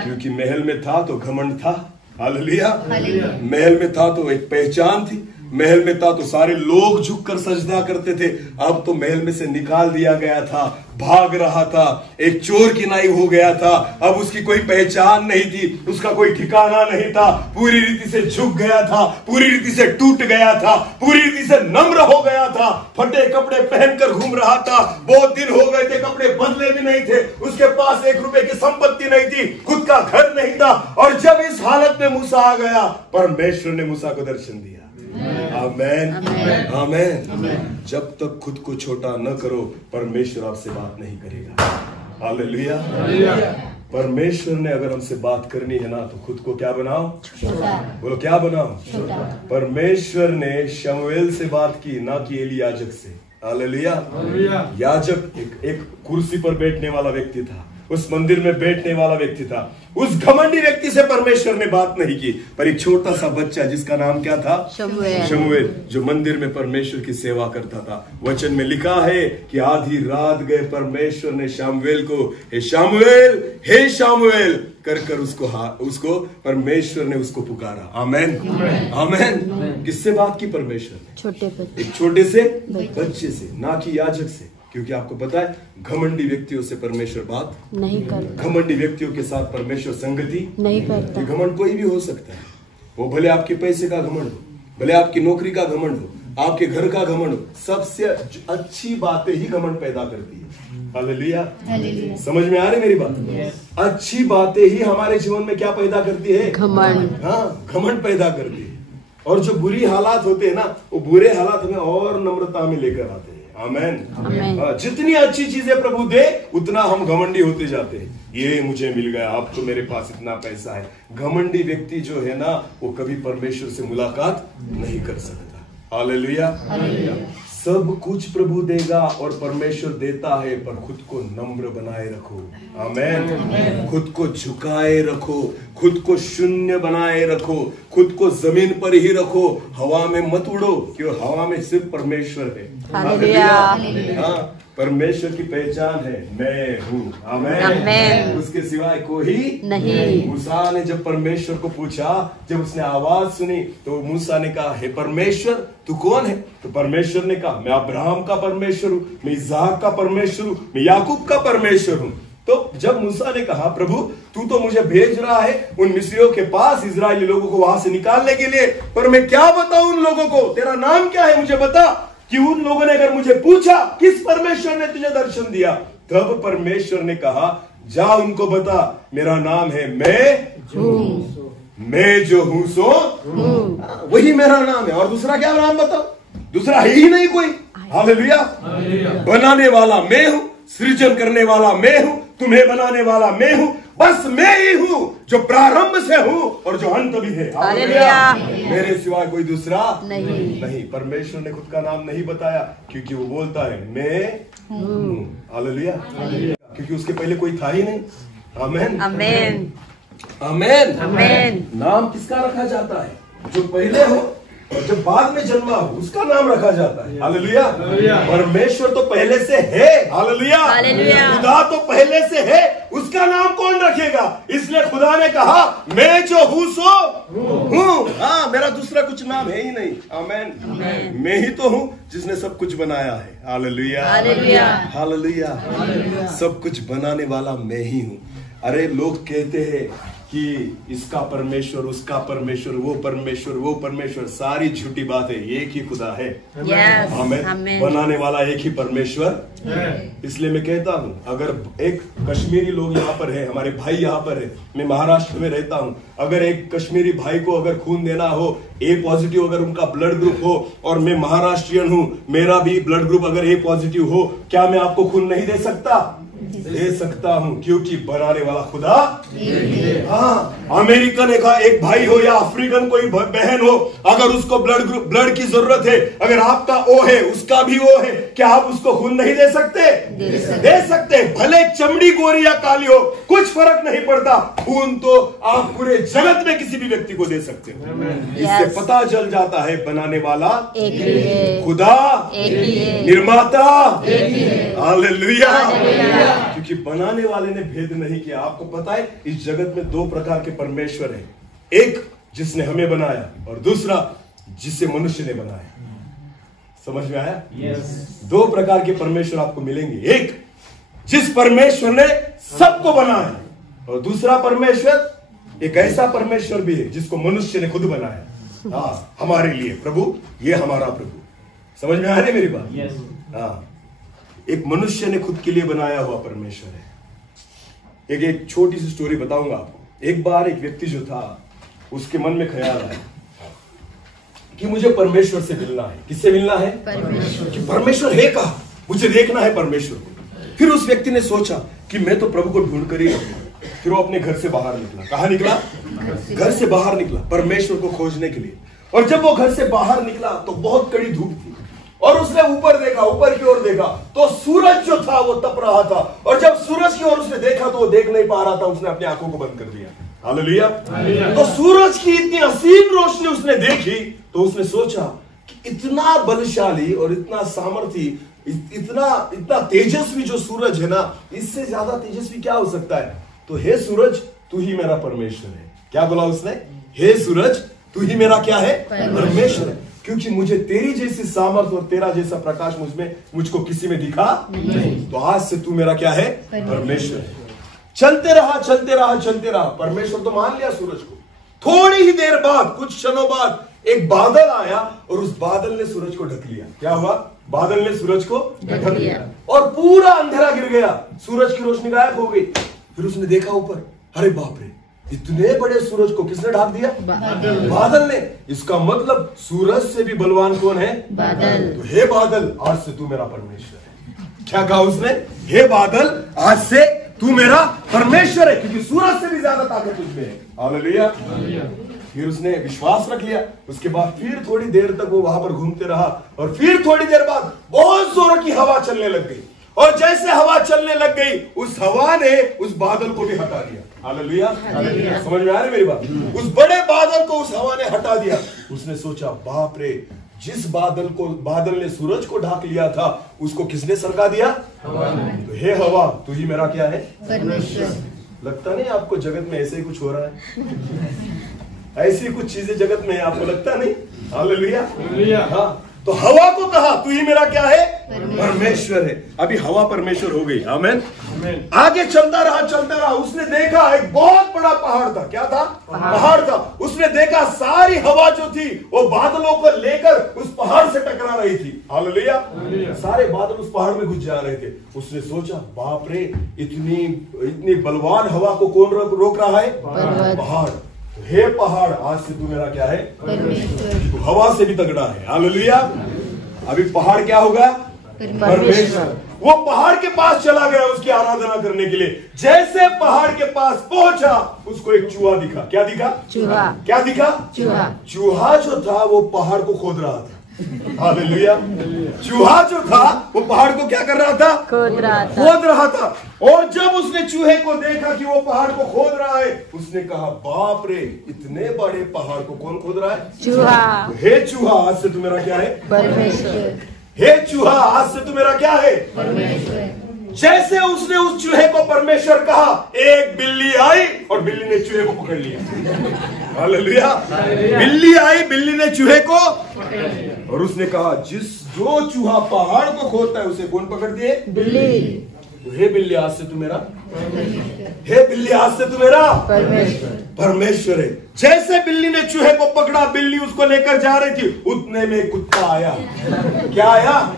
क्योंकि महल में था तो घमंड था। हालेलुया। महल में था तो एक पहचान थी, महल में था तो सारे लोग झुककर सजदा करते थे। अब तो महल में से निकाल दिया गया था, भाग रहा था, एक चोर की नाई हो गया था। अब उसकी कोई पहचान नहीं थी, उसका कोई ठिकाना नहीं था, पूरी रीति से झुक गया था, पूरी रीति से टूट गया था, पूरी रीति से नम्र हो गया था, फटे कपड़े पहनकर घूम रहा था। बहुत दिन हो गए थे, कपड़े बदले भी नहीं थे, उसके पास 1 रुपए की संपत्ति नहीं थी, खुद का घर नहीं था। और जब इस हालत में मूसा आ गया, परमेश्वर ने मूसा को दर्शन दिया। आमेन। आमेन। जब तक खुद को छोटा न करो, परमेश्वर आपसे बात नहीं करेगा। हालेलुया। परमेश्वर ने अगर हमसे बात करनी है ना तो खुद को क्या बनाओ? बोलो क्या बनाओ? परमेश्वर ने शमूएल से बात की, ना कि एली याजक से। हालेलुया। याजक एक कुर्सी पर बैठने वाला व्यक्ति था, उस मंदिर में बैठने वाला व्यक्ति था। उस घमंडी व्यक्ति से परमेश्वर ने बात नहीं की, पर एक छोटा सा बच्चा जिसका नाम क्या था? शमूएल, जो मंदिर में परमेश्वर की सेवा करता था। वचन में लिखा है कि आधी रात गए परमेश्वर ने शामुएल को हे शामुएल कर कर उसको परमेश्वर ने उसको पुकारा। आमेन। आमेन। किससे बात की परमेश्वर ने? एक छोटे से बच्चे से, ना कि याजक से। क्योंकि आपको पता है घमंडी व्यक्तियों से परमेश्वर बात नहीं करता। घमंडी व्यक्तियों के साथ परमेश्वर संगति नहीं करता। घमंड कोई भी हो सकता है, वो भले आपके पैसे का घमंड हो, भले आपकी नौकरी का घमंड हो, आपके घर का घमंड हो, सबसे अच्छी बातें ही घमंड पैदा करती है। हालेलुया। समझ में आ रही मेरी बात? अच्छी बातें ही हमारे जीवन में क्या पैदा करती है? घमंड। हाँ, घमंड पैदा करती है। और जो बुरी हालात होते हैं ना, वो बुरे हालात हमें और नम्रता में लेकर आते हैं। आमेन। जितनी अच्छी चीजें प्रभु दे, उतना हम घमंडी होते जाते हैं। ये मुझे मिल गया, अब तो मेरे पास इतना पैसा है। घमंडी व्यक्ति जो है ना, वो कभी परमेश्वर से मुलाकात नहीं कर सकता। हालेलुया। सब कुछ प्रभु देगा और परमेश्वर देता है, पर खुद को नम्र बनाए रखो। आमेन। खुद को झुकाए रखो, खुद को शून्य बनाए रखो, खुद को जमीन पर ही रखो, हवा में मत उड़ो, क्योंकि हवा में सिर्फ परमेश्वर है। हाँ, परमेश्वर की पहचान है मैं हूँ। आमेन। उसके सिवाय कोई नहीं। मूसा ने जब परमेश्वर को पूछा, जब उसने आवाज सुनी, तो मूसा ने कहा हे परमेश्वर तू कौन है? तो परमेश्वर ने कहा मैं अब्राहम का परमेश्वर हूँ, मैं इसहाक का परमेश्वर हूँ, मैं याकूब का परमेश्वर हूँ। तो जब मूसा ने कहा प्रभु तू तो मुझे भेज रहा है उन मिस्रियों के पास, इजरायली लोगों को वहां से निकालने के लिए, पर मैं क्या बताऊं उन लोगों को? तेरा नाम क्या है मुझे बता। कि उन लोगों ने अगर मुझे पूछा किस परमेश्वर ने तुझे दर्शन दिया, तब परमेश्वर ने कहा जा उनको बता मेरा नाम है मैं जो हूं सो वही मेरा नाम है। और दूसरा क्या नाम बताओ? दूसरा है ही नहीं कोई। हालेलुया। बनाने वाला मैं हूं, सृजन करने वाला मैं हूं, तुम्हें बनाने वाला मैं हूं, बस मैं ही हूं जो प्रारंभ से हूं और जो अंत भी है। हालेलुया। मेरे सिवाय कोई दूसरा नहीं। परमेश्वर ने खुद का नाम नहीं बताया, क्योंकि वो बोलता है मैं हूं। हालेलुया। क्योंकि उसके पहले कोई था ही नहीं। आमेन। आमेन। आमेन। आमेन। नाम किसका रखा जाता है? जो पहले हो और जब बाद में जन्मा हो उसका नाम रखा जाता है। हालेलुया। परमेश्वर तो पहले से है। हालेलुया। हालेलुया। खुदा तो पहले से है, उसका नाम कौन रखेगा? इसलिए खुदा ने कहा मैं जो हूं सो हूं। हाँ, मेरा दूसरा कुछ नाम है ही नहीं। आमेन। मैं ही तो हूं जिसने सब कुछ बनाया है। हालेलुया। हालेलुया। हालेलुया। सब कुछ बनाने वाला मैं ही हूं। अरे लोग कहते हैं कि इसका परमेश्वर, उसका परमेश्वर, वो परमेश्वर, वो परमेश्वर, सारी झूठी बात है। एक ही खुदा है। यस। आमेन। आमेन। बनाने वाला एक ही परमेश्वर। इसलिए मैं कहता हूं, अगर एक कश्मीरी लोग यहाँ पर है, हमारे भाई यहाँ पर है, मैं महाराष्ट्र में रहता हूं, अगर एक कश्मीरी भाई को अगर खून देना हो, ए पॉजिटिव अगर उनका ब्लड ग्रुप हो, और मैं महाराष्ट्रियन हूं, मेरा भी ब्लड ग्रुप अगर ए पॉजिटिव हो, क्या मैं आपको खून नहीं दे सकता? दे सकता हूं, क्योंकि बनाने वाला खुदा। हाँ, अमेरिकन एक भाई हो या अफ्रीकन कोई बहन हो, अगर उसको ब्लड की जरूरत है, अगर आपका ओ है उसका भी ओ है, क्या आप उसको खून नहीं दे सकते? दे सकते। भले चमड़ी गोरी या काली हो, कुछ फर्क नहीं पड़ता, खून तो आप पूरे जगत में किसी भी व्यक्ति को दे सकते हो। इससे पता चल जाता है बनाने वाला एक ही है, खुदा एक ही है, निर्माता एक ही है। हालेलुया। हालेलुया। क्योंकि बनाने वाले ने भेद नहीं किया। आपको पता है इस जगत में दो प्रकार के परमेश्वर हैं, एक जिसने हमें बनाया और दूसरा जिसे मनुष्य ने बनाया। समझ में आया? दो प्रकार के परमेश्वर आपको मिलेंगे, एक जिस परमेश्वर ने सबको बनाया, और दूसरा परमेश्वर एक ऐसा परमेश्वर भी है जिसको मनुष्य ने खुद बनाया। हाँ, हमारे लिए प्रभु, ये हमारा प्रभु। समझ में आ रही मेरी बात? हाँ, एक मनुष्य ने खुद के लिए बनाया हुआ परमेश्वर है। एक छोटी सी स्टोरी बताऊंगा आपको। एक बार एक व्यक्ति जो था, उसके मन में ख्याल आया कि मुझे परमेश्वर से मिलना है। किससे मिलना है? परमेश्वर। कि परमेश्वर है कहाँ, मुझे देखना है परमेश्वर को। फिर उस व्यक्ति ने सोचा कि मैं तो प्रभु को ढूंढ कर ही रहूंगा। फिर वो अपने घर से बाहर निकला। कहाँ निकला? घर से बाहर निकला परमेश्वर को खोजने के लिए। और जब वो घर से बाहर निकला तो बहुत कड़ी धूप थी, और उसने ऊपर देखा, ऊपर की ओर देखा तो सूरज जो था वो तप रहा था, और जब सूरज की ओर उसने देखा तो वो देख नहीं पा रहा था, उसने अपनी आंखों को बंद कर दिया। हालेलुया। तो सूरज की इतनी असीम रोशनी उसने देखी तो उसने सोचा कि इतना बलशाली और इतना सामर्थी, इतना तेजस्वी जो सूरज है ना, इससे ज्यादा तेजस्वी क्या हो सकता है? तो हे सूरज, तू ही मेरा परमेश्वर है। क्या बोला उसने? हे सूरज, तू ही मेरा क्या है? परमेश्वर है। क्योंकि मुझे तेरी जैसी सामर्थ और तेरा जैसा प्रकाश मुझको किसी में दिखा नहीं। तो आज से तू मेरा क्या है? परमेश्वर है। चलते रहा, चलते रहा, चलते रहा। परमेश्वर तो मान लिया सूरज को। थोड़ी ही देर बाद, कुछ क्षणों बाद, एक बादल आया और उस बादल ने सूरज को ढक लिया। क्या हुआ? बादल ने सूरज को ढक लिया और पूरा अंधेरा गिर गया, सूरज की रोशनी गायब हो गई। फिर उसने देखा ऊपर, अरे बाप रे, इतने बड़े सूरज को किसने ढक दिया? बादल ने। इसका मतलब सूरज से भी बलवान कौन है? बादल। तो हे बादल, आज से तू मेरा परमेश्वर है। क्या कहा उसने? हे बादल, आज से तू मेरा परमेश्वर है, क्योंकि सूरज से भी ज्यादा ताकत तुझमें है। हालेलुया। फिर उसने विश्वास रख लिया। उसके बाद फिर थोड़ी देर तक वो वहां पर घूमते रहा, और फिर थोड़ी देर बाद बहुत जोर की हवा चलने लग गई, और जैसे हवा चलने लग गई, उस हवा ने उस बादल को भी हटा दिया। हालेलुया। समझ में आ रही मेरी बात? उस बड़े बादल को उस हवा ने हटा दिया। उसने सोचा, बाप रे, जिस बादल ने सूरज को ढक लिया था, उसको किसने सरका दिया? हवा ने। तो हे हवा, तू ही मेरा क्या है? परमेश्वर। लगता नहीं आपको जगत में ऐसे ही कुछ हो रहा है? ऐसी कुछ चीजें जगत में है, आपको लगता नहीं? हालेलुया। हाँ, तो हवा को कहा तू ही मेरा क्या है? परमेश्वर है। अभी हवा परमेश्वर हो गई। आमेन। आगे चलता रहा। उसने देखा एक बहुत बड़ा पहाड़ था। क्या था? पहाड़ था। उसने देखा सारी हवा जो थी वो बादलों को लेकर उस पहाड़ से टकरा रही थी। हालेलुया। सारे बादल उस पहाड़ में घुस जा रहे थे। उसने सोचा, बाप रे, इतनी बलवान हवा को कौन रोक रहा है? पहाड़। हे पहाड़, आज से तू मेरा क्या है? परमेश्वर। तू हवा से भी तगड़ा है। हालेलुया। अभी पहाड़ क्या होगा? परमेश्वर। वो पहाड़ के पास चला गया उसकी आराधना करने के लिए। जैसे पहाड़ के पास पहुंचा, उसको एक चूहा दिखा। क्या दिखा? चूहा। क्या दिखा? चूहा। चूहा जो था वो पहाड़ को खोद रहा था। हालेलुया। चूहा जो था वो पहाड़ को क्या कर रहा था? खोद रहा था। खोद रहा था। और जब उसने चूहे को देखा कि वो पहाड़ को खोद रहा है, उसने कहा बाप रे, इतने बड़े पहाड़ को कौन खोद रहा है? चूहा। हे चूहा, आज से तू मेरा क्या है? परमेश्वर। हे चूहा, आज से तू मेरा क्या है? परमेश्वर। जैसे उसने उस चूहे को परमेश्वर कहा, एक बिल्ली आई और बिल्ली ने चूहे को पकड़ लिया। हालेलुया। बिल्ली आई, बिल्ली ने चूहे को, और उसने कहा जो चूहा पहाड़ को खोदता है उसे कौन पकड़ दिए? बिल्ली। हे बिल्ली, आज से तू मेरा, हे बिल्ली, आज से तू मेरा परमेश्वर। परमेश्वर है। जैसे बिल्ली ने चूहे को पकड़ा, बिल्ली उसको लेकर जा रही थी, उतने में कुत्ता आया। क्या आया?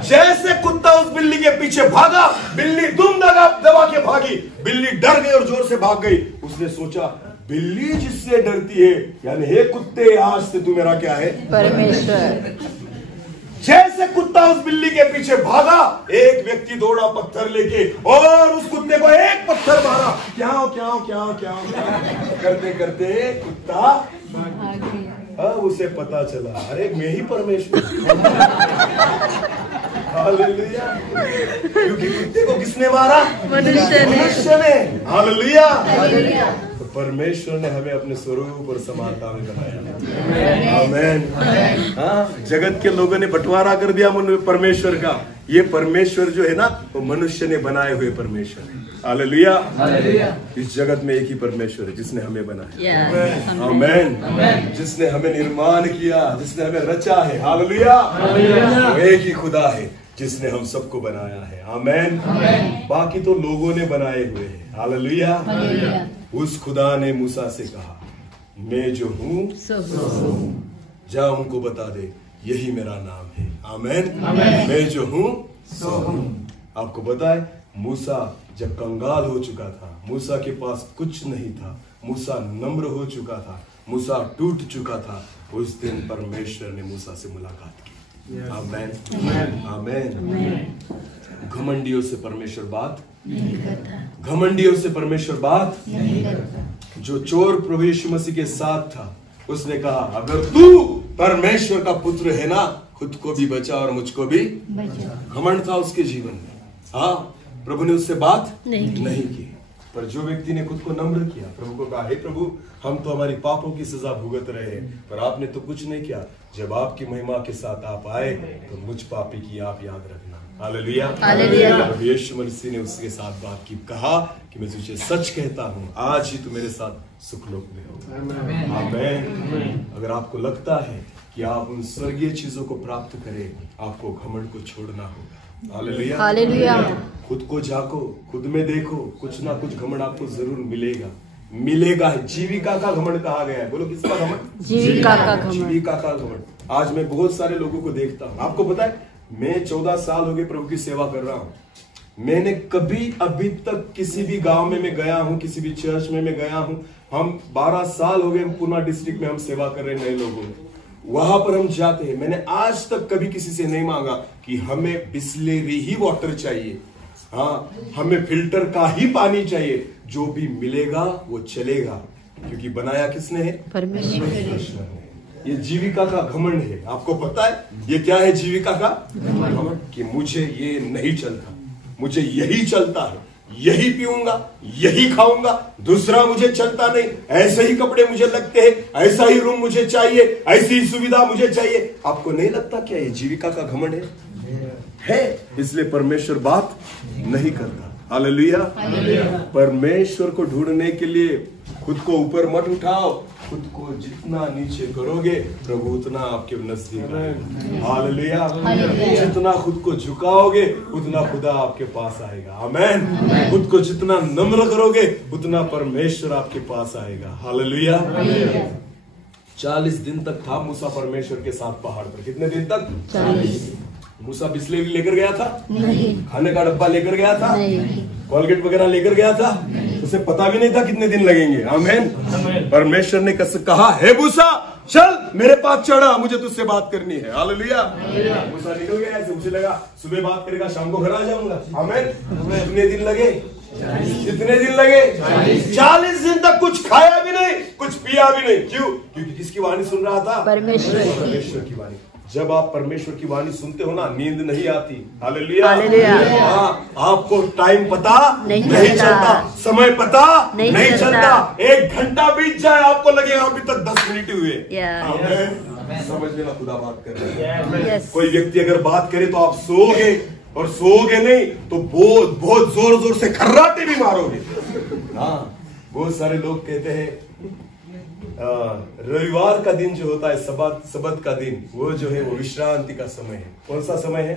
जैसे कुत्ता उस बिल्ली के पीछे भागा, बिल्ली दुम दबा के भागी। बिल्ली डर गई और जोर से भाग गई। उसने सोचा, बिल्ली जिससे डरती है, यानी हे कुत्ते, आज से तू मेरा क्या है? परमेश्वर। जैसे कुत्ता उस बिल्ली के पीछे भागा, एक व्यक्ति दौड़ा पत्थर लेके और उस कुत्ते को एक पत्थर मारा। क्या करते करते कुत्ता, अब उसे पता चला, अरे मैं ही परमेश्वर। हालेलुया। क्योंकि कुत्ते को किसने मारा? मनुष्य ने। हालेलुया। तो परमेश्वर ने हमें अपने स्वरूप और समानता में बनाया। आमीन। हाँ, जगत के लोगों ने बंटवारा कर दिया परमेश्वर का। ये परमेश्वर जो है ना, वो मनुष्य ने बनाए हुए परमेश्वर है। हालेलुया। इस जगत में एक ही परमेश्वर है जिसने हमें बनाया। आमीन। जिसने हमें निर्माण किया, जिसने हमें रचा है। हालेलुया। वो एक ही खुदा है जिसने हम सबको बनाया है। आमीन। बाकी तो लोगों ने बनाए हुए हैं। हालेलुया। उस खुदा ने मूसा से कहा, मैं जो हूं जा उनको बता दे, यही मेरा नाम है। आमीन। मैं जो हूं सो हूं। आपको पता है, मूसा जब कंगाल हो चुका था, मूसा के पास कुछ नहीं था, मूसा नम्र हो चुका था, मूसा टूट चुका था, उस दिन परमेश्वर ने मूसा से मुलाकात की। आमीन। आमीन। घमंडियों से परमेश्वर बात नहीं करता। घमंडियों से परमेश्वर बात नहीं करता। जो चोर प्रभु यीशु मसीह के साथ था, उसने कहा, अगर तू परमेश्वर का पुत्र है ना, खुद को भी बचा और मुझको भी बचा। घमंड था उसके जीवन में। हाँ, प्रभु ने उससे बात नहीं की। पर जो व्यक्ति ने खुद को नम्र किया, प्रभु को कहा, हे प्रभु, हम तो हमारी पापों की सजा भुगत रहे हैं, पर आपने तो कुछ नहीं किया। जब आपकी महिमा के साथ आप आए तो मुझ पापी की आप याद रखना। हालेलुया। प्रभु यीशु मसीह ने उसके साथ बात की, कहा कि मैं तुझे सच कहता हूँ, आज ही तू मेरे साथ सुखलोक में हो। आमीन। अगर आपको लगता है कि आप उन स्वर्गीय चीजों को प्राप्त करें, आपको घमंड को छोड़ना होगा। हालेलुया। हालेलुया। खुद को झांको, खुद में देखो, कुछ ना कुछ घमंड आपको जरूर मिलेगा। जीविका का घमंड कहा गया है। बोलो, किसका घमंड? जीविका का घमंड। जीविका का घमंड। आज मैं बहुत सारे लोगों को देखता हूँ। आपको पता है, मैं 14 साल हो गए प्रभु की सेवा कर रहा हूँ। मैंने कभी अभी तक किसी भी गांव में मैं गया हूँ, किसी भी चर्च में मैं गया हूँ। हम 12 साल हो गए पूना डिस्ट्रिक्ट में हम सेवा कर रहे हैं नए लोगों में। वहां पर हम जाते हैं, मैंने आज तक कभी किसी से नहीं मांगा कि हमें बिस्लेरी ही वाटर चाहिए, हाँ, हमें फिल्टर का ही पानी चाहिए। जो भी मिलेगा वो चलेगा, क्योंकि बनाया किसने है? परमेश्वर ने। ये जीविका का घमंड है। आपको पता है ये क्या है? जीविका का घमंड। कि मुझे ये नहीं चलता, मुझे यही चलता है, यही पीऊंगा, यही खाऊंगा, दूसरा मुझे चलता नहीं। ऐसे ही कपड़े मुझे लगते हैं, ऐसा ही रूम मुझे चाहिए, ऐसी ही सुविधा मुझे चाहिए। आपको नहीं लगता क्या ये जीविका का घमंड है? इसलिए परमेश्वर बात नहीं करता। हालेलुया। परमेश्वर को ढूंढने के लिए खुद को ऊपर मत उठाओ, खुद को जितना नीचे करोगे प्रभु उतना आपके नजदीक आएगा। हालेलुया। जितना खुद को झुकाओगे उतना खुदा आपके पास आएगा। आमीन। खुद को जितना नम्र करोगे उतना परमेश्वर आपके पास आएगा। हालेलुया। 40 दिन तक था मूसा परमेश्वर के साथ पहाड़ पर। कितने दिन तक? 40। मूसा बिस्लेरी लेकर गया था? नहीं। खाने का डब्बा लेकर गया था? नहीं। कॉलगेट वगैरह लेकर गया था? उसे पता भी नहीं था कितने दिन लगेंगे। आमीन। परमेश्वर ने कहा, हे मूसा चल मेरे पास चढ़ा, मुझे तुझसे बात करनी है। हालेलुया। मूसा निकल गया। ऐसे मुझे लगा सुबह बात करेगा, शाम को घर आ जाऊंगा। आमीन। कितने दिन लगे? कितने दिन लगे? 40 दिन तक कुछ खाया भी नहीं, कुछ पिया भी नहीं। क्यों? क्योंकि किसकी वाणी सुन रहा था? परमेश्वर की वाणी। जब आप परमेश्वर की वाणी सुनते हो ना, नींद नहीं आती। हालेलुया। हालेलुया। हाँ, आपको टाइम पता नहीं चलता, चलता। समय पता नहीं नहीं चलता। चलता। 1 घंटा बीत जाए, आपको लगेगा अभी तक 10 मिनट ही हुए। Yeah. आमीन। समझ लेना, खुदा बात कर रहा है। Yes. कोई व्यक्ति अगर बात करे तो आप सोओगे, और सोओगे नहीं तो बहुत बहुत जोर जोर से खर्राटे भी मारोगे। हाँ, बहुत सारे लोग कहते हैं रविवार का दिन जो होता है, सबत का दिन, वो जो है वो विश्रांति का समय है। कौन सा समय है?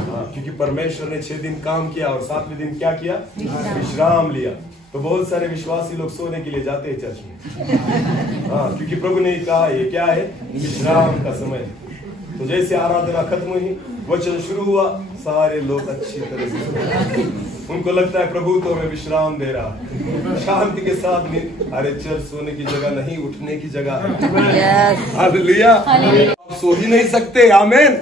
हाँ, क्योंकि परमेश्वर ने 6 दिन काम किया और 7वें दिन क्या किया? विश्राम लिया। तो बहुत सारे विश्वासी लोग सोने के लिए जाते हैं चर्च में। हाँ, क्योंकि प्रभु ने कहा ये क्या है? विश्राम का समय है। तो जैसे आराधना खत्म हुई, वचन शुरू हुआ, सारे लोग अच्छी तरह से, उनको लगता है प्रभु तो हमें विश्राम दे रहा है, शांति के साथ नहीं। अरे चर्च सोने की जगह नहीं, उठने की जगह है। हालेलुया। आप सो ही नहीं सकते। आमीन।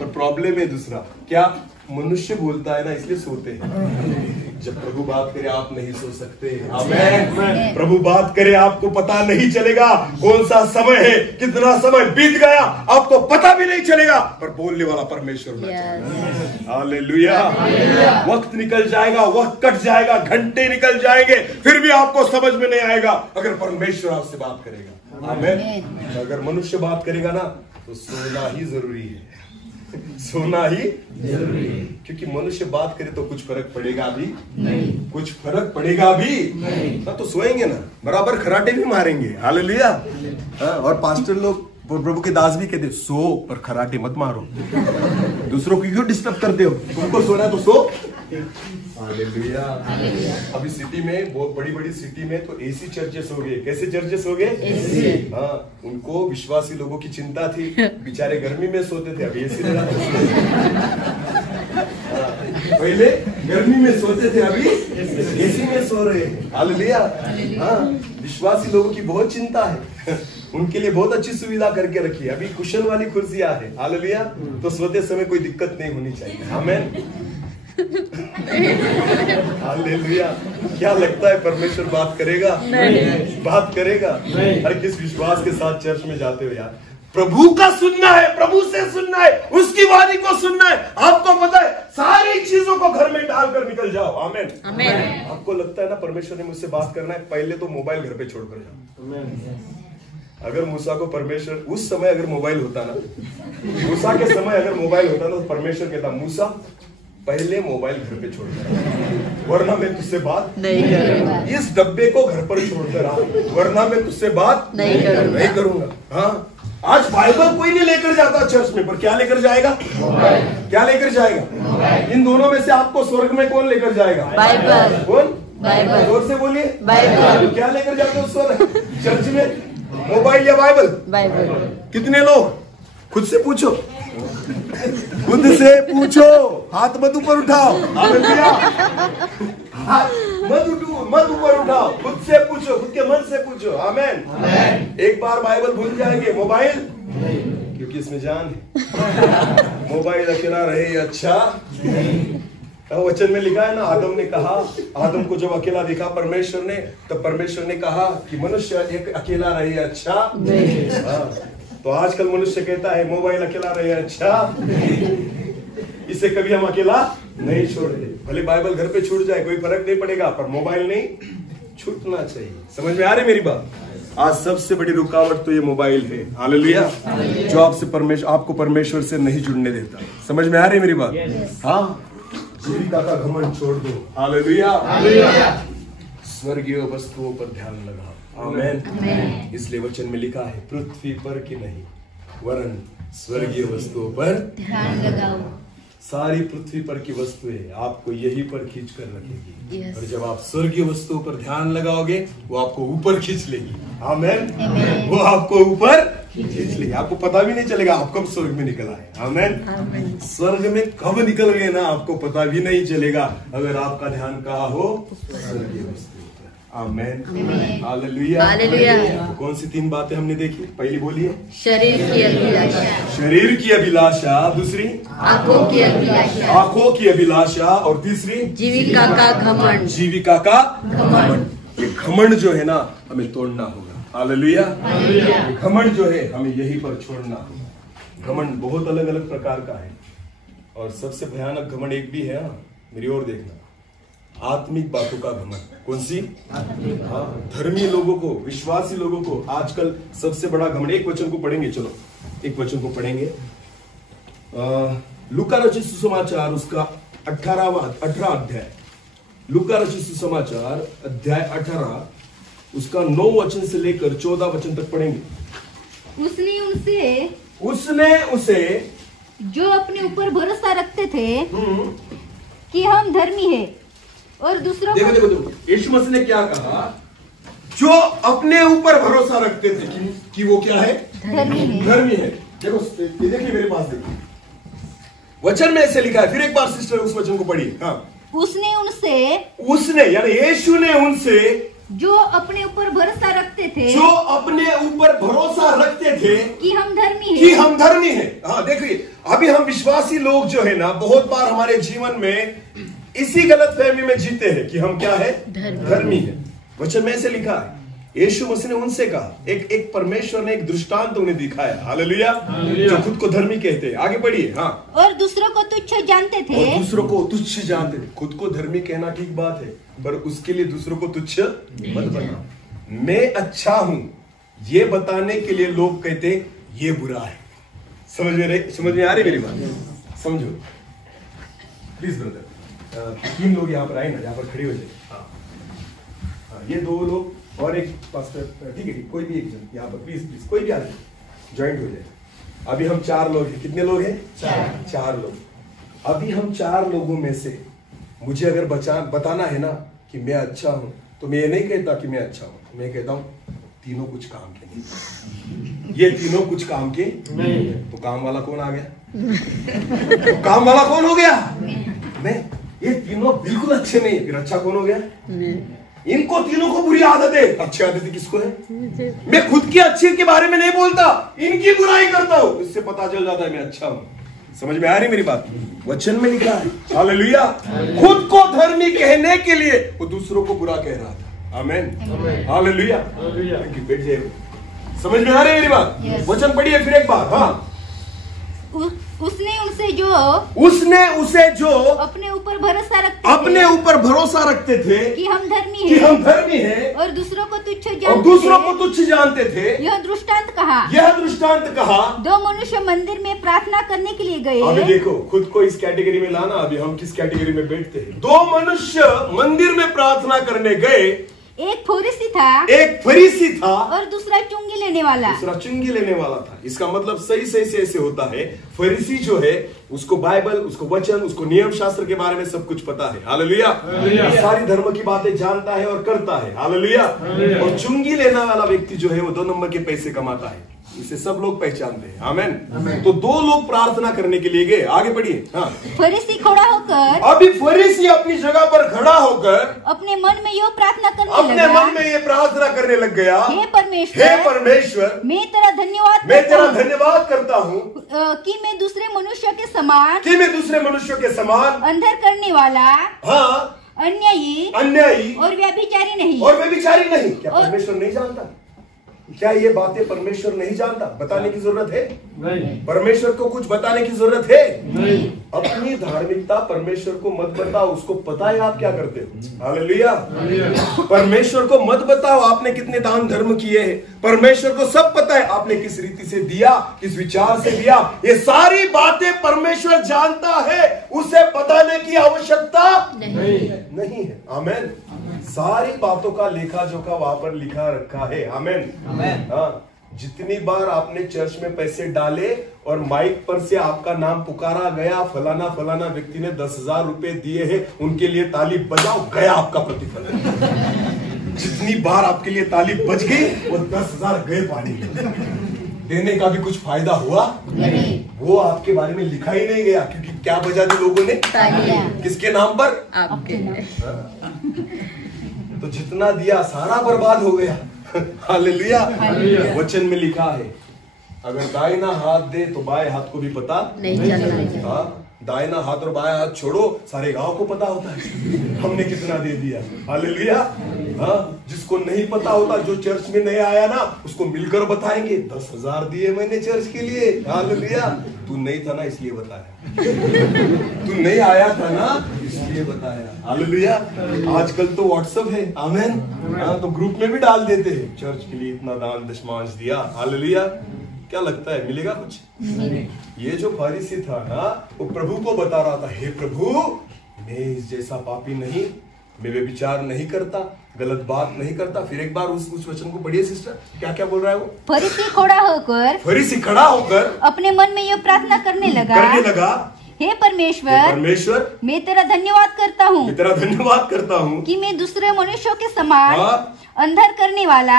पर प्रॉब्लम है दूसरा, क्या? मनुष्य बोलता है ना, इसलिए सोते हैं। जब प्रभु बात करे आप नहीं सो सकते। आमीन। प्रभु बात करे आपको पता नहीं चलेगा कौन सा समय है, कितना समय बीत गया आपको पता भी नहीं चलेगा, पर बोलने वाला परमेश्वर होना चाहिए। हालेलुया। वक्त निकल जाएगा, वक्त कट जाएगा, घंटे निकल जाएंगे, फिर भी आपको समझ में नहीं आएगा अगर परमेश्वर आपसे बात करेगा। आमीन। अगर मनुष्य बात करेगा ना, तो सोना ही जरूरी है। सोना ही जरूरी है, क्योंकि मनुष्य बात करे तो कुछ फर्क पड़ेगा भी नहीं, कुछ फर्क पड़ेगा भी नहीं। तो सोएंगे ना, बराबर खराटे भी मारेंगे। हालेलुया। और पास्टर लोग, प्रभु के दास भी कहते सो पर खराटे मत मारो। दूसरों को क्यों डिस्टर्ब करते हो? तुमको सोना है तो सो। हालेलुया। अभी सिटी में, बहुत बड़ी बड़ी सिटी में तो एसी चर्चेस हो गए। कैसे चर्चेस हो गए? हाँ, उनको विश्वासी लोगों की चिंता थी, बेचारे गर्मी में सोते थे, अभी एसी लगा। पहले गर्मी में सोते थे, अभी एसी में सो रहे। हालेलुया। हाँ, विश्वासी लोगों की बहुत चिंता है, उनके लिए बहुत अच्छी सुविधा करके रखी है। अभी कुशन वाली कुर्सियां है। हालेलुया। तो सोते समय कोई दिक्कत नहीं होनी चाहिए। आमीन। हालेलुया। क्या लगता है परमेश्वर बात करेगा? नहीं। बात करेगा? नहीं। अरे किस विश्वास के साथ चर्च में जाते हो यार? प्रभु का सुनना है, प्रभु से सुनना है, उसकी वाणी को सुनना है। आपको पता है, सारी चीजों को घर में डालकर निकल जाओ। आमीन। आमीन। आपको लगता है ना परमेश्वर ने मुझसे बात करना है, पहले तो मोबाइल घर पे छोड़कर जाओ। अगर मूसा को परमेश्वर उस समय अगर मोबाइल होता ना, मूसा के समय अगर मोबाइल होता ना, तो परमेश्वर कहता मूसा पहले मोबाइल घर पे छोड़ कर, वरना मैं तुझसे बात नहीं करूंगा। इस डब्बे को घर पर छोड़कर आ, वरना मैं तुझसे बात नहीं करूंगा। हाँ, आज बाइबल कोई नहीं लेकर जाता चर्च में, पर क्या लेकर जाएगा? क्या लेकर जाएगा? इन दोनों में से आपको स्वर्ग में कौन लेकर जाएगा? बाइबल। कौन? बाइबल। जोर से बोलिए। बाइबल। क्या लेकर जाते हो स्वर्ग चर्च में? मोबाइल या बाइबल? बाइबल। कितने लोग? खुद से पूछो, खुद से पूछो, हाथ मत ऊपर उठाओ। हालेलुया। मत ऊपर उठाओ, खुद से पूछो, खुद के मन से पूछो। आमीन। एक बार बाइबल भूल जाएंगे, मोबाइल क्योंकि इसमें जान है। मोबाइल अकेला रहे अच्छा। वचन में लिखा है ना, आदम ने कहा, आदम को जब अकेला देखा परमेश्वर ने, तब परमेश्वर ने कहा कि मनुष्य एक अकेला रहे अच्छा। तो आजकल मनुष्य कहता है मोबाइल अकेला रहे अच्छा, इसे कभी हम अकेला नहीं छोड़ते। भले बाइबल घर पे छूट जाए कोई फर्क नहीं पड़ेगा, पर मोबाइल नहीं छूटना चाहिए। समझ में आ रही मेरी बात? आज सबसे बड़ी रुकावट तो ये मोबाइल है। हालेलुया। जो आपको परमेश्वर से नहीं जुड़ने देता। समझ में आ रही मेरी बात? हाँ, जीविका का घमंड छोड़ दो। हालेलुया। स्वर्गीय वस्तुओं पर ध्यान लगाओ। आमीन। इसलिए वचन में लिखा है, पृथ्वी पर की नहीं वरन स्वर्गीय वस्तुओं पर ध्यान लगाओ। सारी पृथ्वी पर की वस्तुएं आपको यही पर खींच कर रखेगी। और जब आप स्वर्गीय वस्तुओं पर ध्यान लगाओगे, वो आपको ऊपर खींच लेगी। आमीन। वो आपको ऊपर खींच लेगी, आपको पता भी नहीं चलेगा आप कब स्वर्ग में निकल आए। आमीन। स्वर्ग में कब निकल गए ना, आपको पता भी नहीं चलेगा, अगर आपका ध्यान कहाँ हो? स्वर्गीय वस्तु। आमीन। हालेलुया। हालेलुया। कौन सी 3 बातें हमने देखी? पहली बोलिए, शरीर की अभिलाषा। शरीर की अभिलाषा। दूसरी, आंखों की अभिलाषा। आंखों की अभिलाषा। और तीसरी, जीविका का घमंड। जीविका का घमंड। ये घमंड जो है ना, हमें तोड़ना होगा। हालेलुया। घमंड जो है हमें यहीं पर छोड़ना होगा। घमंड बहुत अलग अलग प्रकार का है और सबसे भयानक घमंड एक भी है, मेरी ओर देखना, आत्मिक बातों का घमंड। कौन सी? हाँ, धर्मी लोगों को, विश्वासी लोगों को आजकल सबसे बड़ा घमंड। एक वचन को पढ़ेंगे, चलो एक वचन को पढ़ेंगे। लूका रचित सुसमाचार उसका 18 अध्याय, लूका रचित सुसमाचार अध्याय 18 उसका 9 वचन से लेकर 14 वचन तक पढ़ेंगे। उसने उसे जो अपने ऊपर भरोसा रखते थे कि हम धर्मी है और दूसरों देखो देखो देखो, यीशु मसीह ने क्या कहा? जो अपने ऊपर भरोसा रखते थे कि वो क्या है? धर्मी है। देखो ये देखिए, मेरे पास देखिए, वचन में ऐसे लिखा है। फिर एक बार सिस्टर उस वचन को पढ़िए। हाँ, उसने यानी यीशु ने उनसे जो अपने ऊपर भरोसा रखते थे, जो अपने ऊपर भरोसा रखते थे कि हम धर्मी है। हाँ देखिए, अभी हम विश्वासी लोग जो है ना, बहुत बार हमारे जीवन में इसी गलत फहमी में जीते हैं कि हम क्या है? धर्मी है। वचन में ऐसे लिखा है, यीशु मसीह ने उनसे कहा, एक परमेश्वर ने एक दृष्टांत उन्हें दिखाया, हालेलुया, जो खुद को धर्मी कहते हैं। आगे बढ़िए। हाँ, और दूसरों को तुच्छ जानते थे। और दूसरों को तुच्छ जानते थे। खुद को धर्मी कहना ठीक बात है, पर उसके लिए दूसरों को तुच्छ मत बनाओ। मैं अच्छा हूं ये बताने के लिए लोग कहते ये बुरा है। समझ में आ रही मेरी बात? समझो प्लीज ब्रदर। 3 लोग यहाँ पर आए ना, यहाँ पर खड़े हो जाए। हाँ, ये 2 लोग और एक पास्टर, ठीक है, कोई भी एक जन यहाँ पर प्लीज कोई भी आ जाए, ज्वाइंट हो जाए। अभी हम 4 लोग हैं। कितने लोग हैं? 4 लोग। अभी हम 4 लोगों में से मुझे अगर बताना है ना कि मैं अच्छा हूं, तो मैं ये नहीं कहता कि मैं अच्छा हूं, मैं कहता हूं तीनों कुछ काम के नहीं। ये तीनों कुछ काम के नहीं। तो काम वाला कौन आ गया? तो काम वाला कौन हो गया? मैं। ये तीनों बिल्कुल अच्छे नहीं, फिर अच्छा कौन हो गया? इनको तीनों को बुरी आदत है। अच्छी आदत किसको है? मैं खुद की अच्छी के बारे में नहीं बोलता, इनकी बुराई करता हूं, इससे पता चल जाता है मैं अच्छा हूं। समझ में आ रही मेरी बात? वचन में लिखा है, हालेलुया, खुद को धर्मी कहने के लिए वो दूसरों को बुरा कह रहा था। आमेन, हालेलुया। बैठ जाइए। समझ में आ रही है मेरी बात? वचन पढ़िए फिर एक बार। हाँ, उसने उसे जो अपने ऊपर भरोसा रखते थे कि हम धर्मी हैं और दूसरों को तुच्छ जानते थे। यह दृष्टांत कहा 2 मनुष्य मंदिर में प्रार्थना करने के लिए गए। अभी देखो, खुद को इस कैटेगरी में लाना। अभी हम किस कैटेगरी में बैठते हैं? 2 मनुष्य मंदिर में प्रार्थना करने गए। एक फरीसी था और दूसरा चुंगी लेने वाला था। इसका मतलब सही से ऐसे होता है, फरीसी जो है उसको बाइबल, उसको वचन, उसको नियम शास्त्र के बारे में सब कुछ पता है, हालेलुया, सारी धर्म की बातें जानता है और करता है, हालेलुया। और चुंगी लेने वाला व्यक्ति जो है वो 2 नंबर के पैसे कमाता है, इसे सब लोग पहचानते हैं। आमेन। तो 2 लोग प्रार्थना करने के लिए गए। आगे बढ़िए। हाँ, फरीसी खड़ा होकर, अभी फरीसी अपनी जगह पर खड़ा होकर अपने मन में ये प्रार्थना करने लग गया, हे परमेश्वर, मैं तेरा धन्यवाद करता हूँ कि मैं दूसरे मनुष्यों के समान अंधर करने वाला, हाँ, अन्यायी और व्यभिचारी नहीं। क्या परमेश्वर नहीं जानता? क्या ये बातें परमेश्वर नहीं जानता? बताने की जरूरत है? नहीं। परमेश्वर को कुछ बताने की जरूरत है? नहीं। अपनी धार्मिकता परमेश्वर को मत बताओ, उसको पता है आप क्या करते हो। हालेलुया। परमेश्वर को मत बताओ आपने कितने दान धर्म किए हैं, परमेश्वर को सब पता है आपने किस रीति से दिया, किस विचार से दिया। ये सारी बातें परमेश्वर जानता है, उसे बताने की आवश्यकता नहीं है। आमेन। सारी बातों का लेखा जोखा वहां पर लिखा रखा है। आमेन। हाँ, जितनी बार आपने चर्च में पैसे डाले और माइक पर से आपका नाम पुकारा गया, फलाना व्यक्ति ने 10,000 रुपए दिए हैं, उनके लिए ताली बजाओ, गया आपका प्रतिफल। जितनी बार आपके लिए ताली बज गई वो 10,000 गए पानी में। देने का भी कुछ फायदा हुआ नहीं, वो आपके बारे में लिखा ही नहीं गया, क्योंकि क्या बजा दी लोगों ने? किसके नाम पर? आपके। तो जितना दिया सारा बर्बाद हो गया। हालेलुया। वचन में लिखा है, अगर दाहिना हाथ दे तो बाएं हाथ को भी पता नहीं चलना। दाहिना हाथ और बाएं हाथ छोड़ो, सारे गांव को पता होता है हमने कितना दे दिया। हालेलुया। हाँ, जिसको नहीं पता होता, जो चर्च में नहीं आया ना, उसको मिलकर बताएंगे 10,000 दिए मैंने चर्च के लिए। हालेलुया। तू नहीं था ना इसलिए बताया, तू नहीं आया था ना इसलिए बताया। हालेलुया। आजकल तो व्हाट्सएप है, आमेन। हाँ, तो ग्रुप में भी डाल देते हैं, चर्च के लिए इतना दान दशमांश दिया। हालेलुया। क्या लगता है मिलेगा कुछ? ये जो फरीसी था ना, वो प्रभु को बता रहा था, हे प्रभु, मैं इस जैसा पापी नहीं, मैं व्यभिचार नहीं करता, गलत बात नहीं करता। फिर एक बार उस वचन को पढ़िए सिस्टर, क्या क्या बोल रहा है वो? फरीसी खड़ा होकर अपने मन में यह प्रार्थना करने लगा, हे परमेश्वर, मैं तेरा धन्यवाद करता हूँ कि मैं दूसरे मनुष्यों के समान अंधर करने वाला,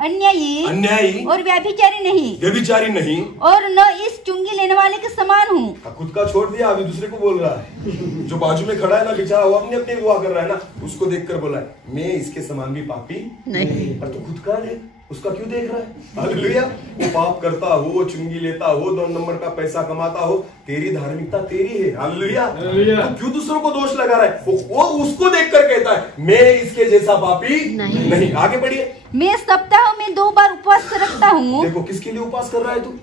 अन्यायी और व्यभिचारी नहीं और न इस चुंगी लेने वाले के समान हूँ। खुद का छोड़ दिया, अभी दूसरे को बोल रहा है। जो बाजू में खड़ा है ना बेचारा, वो अपनी अपनी दुआ कर रहा है ना, उसको देखकर बोला है, मैं इसके समान भी पापी नहीं। पर तू खुद का है, उसका क्यों देख रहा है? हालेलुया। वो पाप करता हो, वो चुंगी लेता हो, 2 नंबर का पैसा कमाता हो, तेरी धार्मिकता तेरी है। हालेलुया। तो क्यों दूसरों को दोष लगा रहा है? वो उसको देखकर कहता है, मैं इसके जैसा पापी नहीं। आगे बढ़िए। मैं सप्ताह में 2 बार उपवास रखता हूँ। देखो, किसके लिए उपवास कर रहा है तू?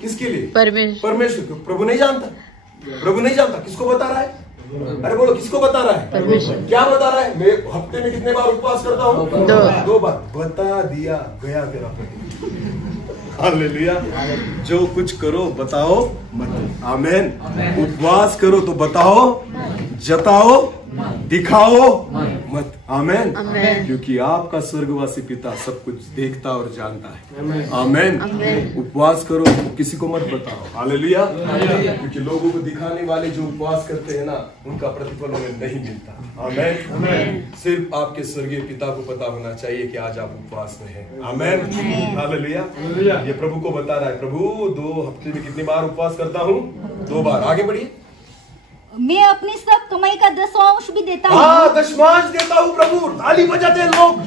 किसके लिए? परमेश्वर। प्रभु नहीं जानता, प्रभु नहीं जानता। किसको बता रहा है? अरे बोलो, किसको बता रहा है? क्या बता रहा है? मैं हफ्ते में कितने बार उपवास करता हूँ? 2 बार। बता दिया, गया तेरा प्रभु। हालेलुया। जो कुछ करो बताओ मत। आमेन। उपवास करो तो बताओ, जताओ, दिखाओ मत। आमेन। क्योंकि आपका स्वर्गवासी पिता सब कुछ देखता और जानता है। आमेन। उपवास करो, किसी को मत बताओ। हालेलुया। क्योंकि लोगों को दिखाने वाले जो उपवास करते हैं ना, उनका प्रतिफल उन्हें नहीं मिलता। आमेन। सिर्फ आपके स्वर्गीय पिता को पता होना चाहिए कि आज आप उपवास में हैं। आमेन। हालेलुया। ये प्रभु को बता रहा है, प्रभु 2 हफ्ते में कितनी बार उपवास करता हूँ? 2 बार। आगे बढ़िए। मैं अपनी सब कमाई का 10वांश भी देता हूँ। हाँ, दशमांश देता हूँ प्रभु। ताली बजाते हैं लोग।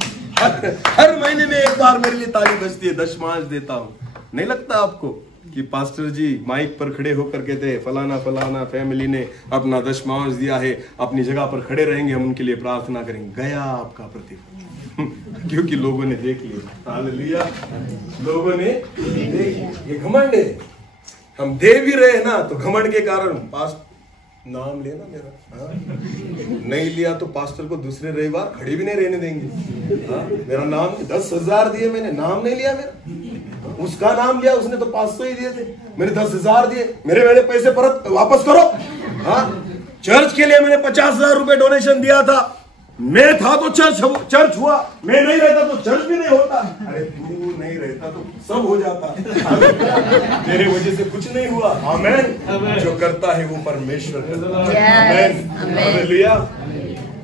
हर महीने में एक बार मेरे लिए ताली बजती है, दशमांश देता हूँ। नहीं लगता आपको कि पास्टर जी माइक पर खड़े होकर कहते हैं, फलाना फलाना फैमिली ने अपना दशमांश दिया है, अपनी जगह पर खड़े रहेंगे, हम उनके लिए प्रार्थना करेंगे। गया आपका प्रतिफल। क्योंकि लोगों ने देख लिया। हालेलुया। लोगों ने देख, ये घमंड है। हम दे भी रहे ना, तो घमंड के कारण पास नाम लेना मेरा। नहीं लिया तो पास्टर को दूसरे रविवार खड़े भी नहीं रहने देंगे। मेरा नाम 10,000 दिए मैंने, नाम नहीं लिया मेरा। उसका नाम लिया, उसने तो 500 ही दिए थे, मैंने 10,000 दिए। मेरे पैसे परत वापस करो। हाँ, चर्च के लिए मैंने 50,000 रुपए डोनेशन दिया था। मैं था तो चर्च हुआ, मैं नहीं रहता तो चर्च भी नहीं होता। अरे तू नहीं रहता तो सब हो जाता। तेरे वजह से कुछ नहीं हुआ। आमेन। जो करता है वो परमेश्वर करता है। आमेन। हालेलुया।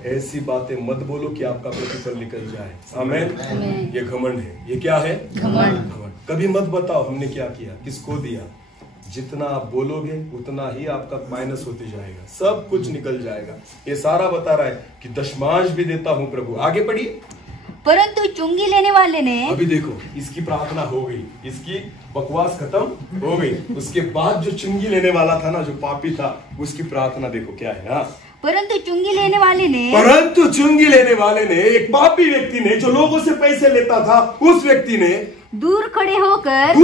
ऐसी बातें मत बोलो कि आपका प्रतिफल निकल जाए। आमेन। ये घमंड है। ये क्या है? घमंड। कभी मत बताओ हमने क्या किया, किसको दिया। जितना आप बोलोगे उतना ही आपका माइनस होते जाएगा, सब कुछ निकल जाएगा। ये सारा बता रहा है कि दशमांश भी देता हूं प्रभु। आगे पढ़िए। परंतु चुंगी लेने वाले ने, अभी देखो, इसकी प्रार्थना हो गई, इसकी बकवास खत्म हो गई। उसके बाद जो चुंगी लेने वाला था ना, जो पापी था, उसकी प्रार्थना देखो क्या है। हाँ, परंतु चुंगी लेने वाले ने, एक पापी व्यक्ति ने, जो लोगों से पैसे लेता था, उस व्यक्ति ने दूर खड़े होकर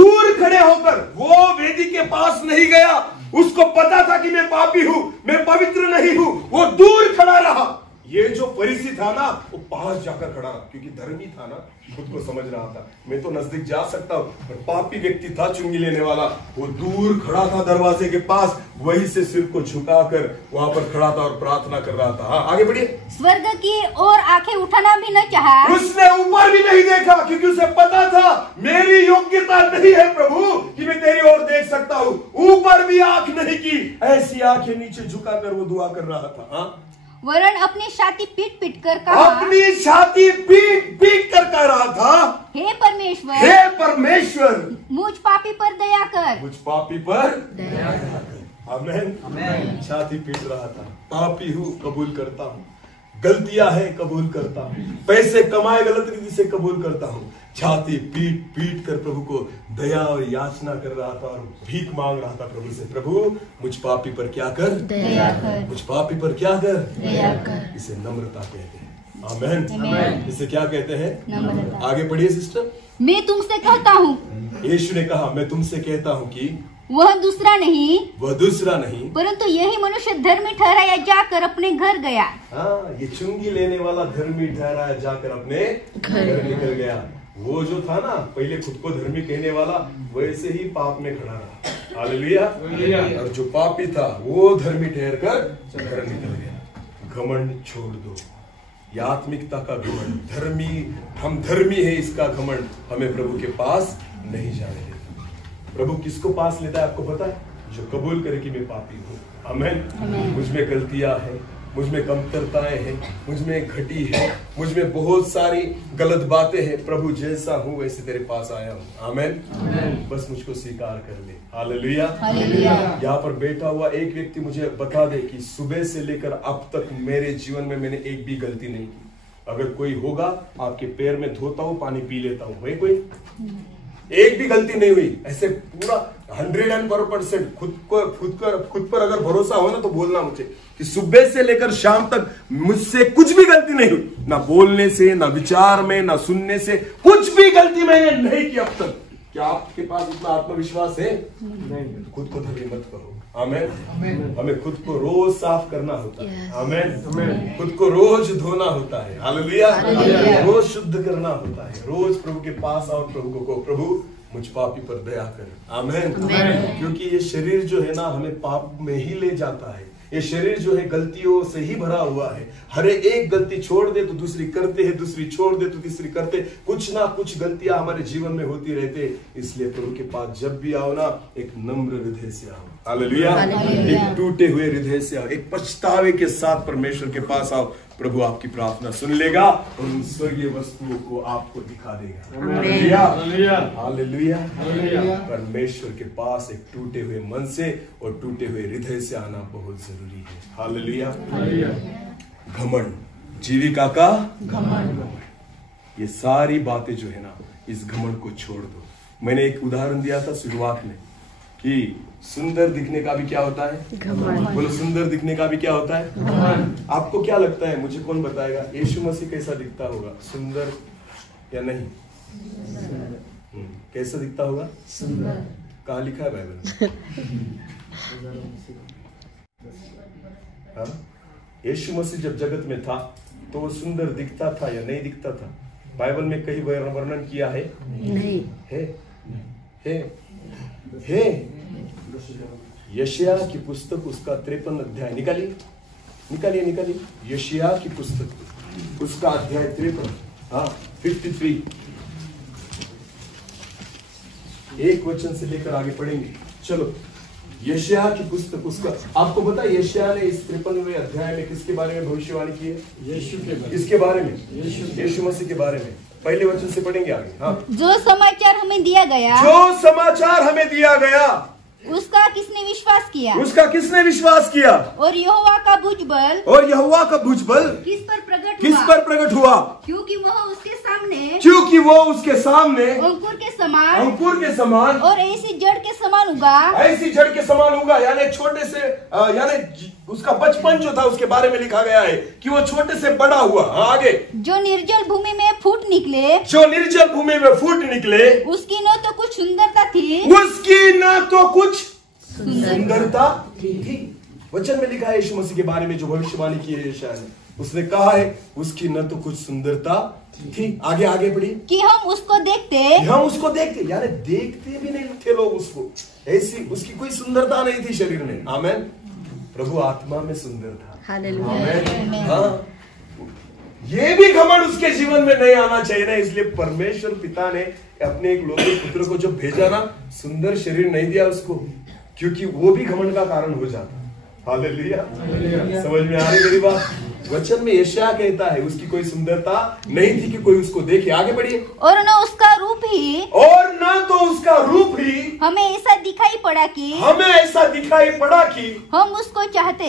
वो वेदी के पास नहीं गया। उसको पता था कि मैं पापी हूँ, मैं पवित्र नहीं हूँ। वो दूर खड़ा रहा। ये जो फरीसी था ना, वो पास जाकर खड़ा रहा, क्योंकि धर्मी था ना, खुद को समझ रहा था मैं तो नजदीक जा सकता हूँ। पर पापी व्यक्ति था चुंगी लेने वाला, वो दूर खड़ा था दरवाजे के पास, वहीं से सिर को झुकाकर वहां पर खड़ा था और प्रार्थना कर रहा था। हाँ, आगे बढ़िए। स्वर्ग की ओर आंखें उठाना भी न चाहा। उसने ऊपर भी नहीं देखा, क्योंकि उसे पता था मेरी योग्यता नहीं है प्रभु कि मैं तेरी ओर देख सकता हूँ। ऊपर भी आंख नहीं की, ऐसी आंखें नीचे झुकाकर वो दुआ कर रहा था। हाँ, वरन अपनी छाती पीट कर कहा, अपनी छाती पीट कर कह रहा था, हे परमेश्वर, मुझ पापी पर दया कर। आमेन। छाती पीट रहा था, पापी हूँ कबूल करता हूँ, गलतियां हैं कबूल करता हूँ, पैसे कमाए गलत रीति से कबूल करता हूँ। छाती पीट कर प्रभु को दया और याचना कर रहा था और भीख मांग रहा था प्रभु से, प्रभु मुझ पापी पर क्या कर, दया कर। मुझ पापी पर क्या कर, दया कर। इसे नम्रता कहते हैं। आमेन। इसे क्या कहते हैं? नम्रता। आगे पढ़िए सिस्टर। मैं तुमसे कहता हूँ, यीशु ने कहा मैं तुमसे कहता हूँ कि वह दूसरा नहीं परंतु यही मनुष्य धर्मी ठहराया जाकर अपने घर गया। हाँ, ये चुंगी लेने वाला धर्मी ठहराया जाकर अपने घर निकल गया। वो जो था ना पहले खुद को धर्मी कहने वाला, वैसे ही पाप में खड़ा रहा। हालेलुया। और जो पापी था वो धर्मी ठहर कर घर निकल गया। घमंड छोड़ दो, ये आत्मिकता का घमंड, हम धर्मी है इसका घमंड हमें प्रभु के पास नहीं जाने देता। प्रभु किसको पास लेता है आपको पता है? जो कबूल करे कि मैं पापी हूँ। आमेन। मुझ में गलतियां हैं, मुझ में कमतरताएं हैं, मुझ में घटी है, मुझ में बहुत सारी गलत बातें हैं। प्रभु जैसा हूँ वैसे तेरे पास आया हूँ। आमेन। बस मुझको स्वीकार कर ले। हालेलुया। यहाँ पर बैठा हुआ एक व्यक्ति मुझे बता दे कि सुबह से लेकर अब तक मेरे जीवन में मैंने एक भी गलती नहीं की। अगर कोई होगा, आपके पैर में धोता हूँ, पानी पी लेता हूँ, वही कोई एक भी गलती नहीं हुई। ऐसे पूरा 100% खुद पर अगर भरोसा हो ना तो बोलना मुझे कि सुबह से लेकर शाम तक मुझसे कुछ भी गलती नहीं हुई। ना बोलने से, ना विचार में, ना सुनने से, कुछ भी गलती मैंने नहीं की अब तक। क्या आपके पास इतना आत्मविश्वास है? नहीं। खुद को धर्मी मत करो। आमेन। हमें खुद को रोज साफ करना होता है। आमेन। खुद को रोज धोना होता है। हालेलुया। रोज शुद्ध करना होता है। रोज प्रभु के पास आओ, प्रभु को कहो प्रभु मुझ पापी पर दया कर। आमेन। क्योंकि ये शरीर जो है ना हमें पाप में ही ले जाता है। ये शरीर जो है गलतियों से ही भरा हुआ है। हर एक गलती छोड़ दे तो दूसरी करते हैं, दूसरी छोड़ दे तो तीसरी करते, कुछ ना कुछ गलतियां हमारे जीवन में होती रहते। इसलिए प्रभु के पास जब भी आओ ना एक नम्र हृदय से आओ। हालेलुया। एक टूटे हुए हृदय से आओ, एक पछतावे के साथ परमेश्वर के पास आओ। प्रभु आपकी प्रार्थना सुन लेगा और उन स्वर्गीय वस्तुओं को आपको दिखा देगा। हालेलुया। परमेश्वर के पास एक टूटे हुए मन से और टूटे हुए हृदय से आना बहुत जरूरी है। हालेलुया। घमंड, जीविका का घमंड, ये सारी बातें जो है ना इस घमंड को छोड़ दो। मैंने एक उदाहरण दिया था शुरुआत में कि सुंदर दिखने का भी क्या होता है? घमंड। बोलो सुंदर दिखने का भी क्या होता है? घमंड। आपको क्या लगता है, मुझे कौन बताएगा, यीशु मसीह कैसा दिखता होगा? सुंदर या नहीं? कैसा दिखता होगा? सुंदर। कहाँ लिखा है बाइबल में? यीशु मसीह जब जगत में था तो वो सुंदर दिखता था या नहीं दिखता था? बाइबल में कहीं वर्णन किया है? नहीं है। यशायाह की पुस्तक उसका 53 अध्याय निकालिए। यशायाह की पुस्तक उसका अध्याय 53, 53, एक वचन से लेकर आगे पढ़ेंगे। चलो, यशायाह की पुस्तक उसका, आपको पता है यशायाह ने इस 53वें अध्याय में किसके बारे में भविष्यवाणी की है? यीशु के बारे में। किसके बारे में? यीशु मसीह के बारे में। पहले वचन से पढ़ेंगे आगे। हाँ। जो समाचार हमें दिया गया उसका किसने विश्वास किया? और यहोवा का भुजबल किस पर प्रकट हुआ? क्योंकि वो उसके सामने अंकुर के समान और ऐसी जड़ के समान उगा। यानी छोटे से, यानी उसका बचपन जो था उसके बारे में लिखा गया है कि वो छोटे से बड़ा हुआ। आगे, जो निर्जल भूमि में फूट निकले, उसकी न तो कुछ सुंदरता थी। वचन में लिखा है यीशु मसीह के बारे में जो भविष्यवाणी की है यशायाह ने, उसने कहा है उसकी न तो कुछ सुंदरता थी। आगे पढ़ी कि हम उसको देखते, यानी देखते भी नहीं थे लोग उसको। ऐसी उसकी कोई सुंदरता नहीं थी शरीर में। आमेन। प्रभु आत्मा में सुंदर था। आमेन। हाँ, ये भी घमंड उसके जीवन में नहीं आना चाहिए ना। इसलिए परमेश्वर पिता ने अपने एक लोभी पुत्र को जो भेजा ना, सुंदर शरीर नहीं दिया उसको, क्योंकि वो भी घमंड का कारण हो जाता। हालेलुया। समझ में आ रही मेरी बात? वचन में यशायाह कहता है उसकी कोई सुंदरता नहीं थी कि कोई उसको देखे। आगे बढ़िए। और न उसका रूप ही हमें ऐसा दिखाई पड़ा कि हम उसको चाहते।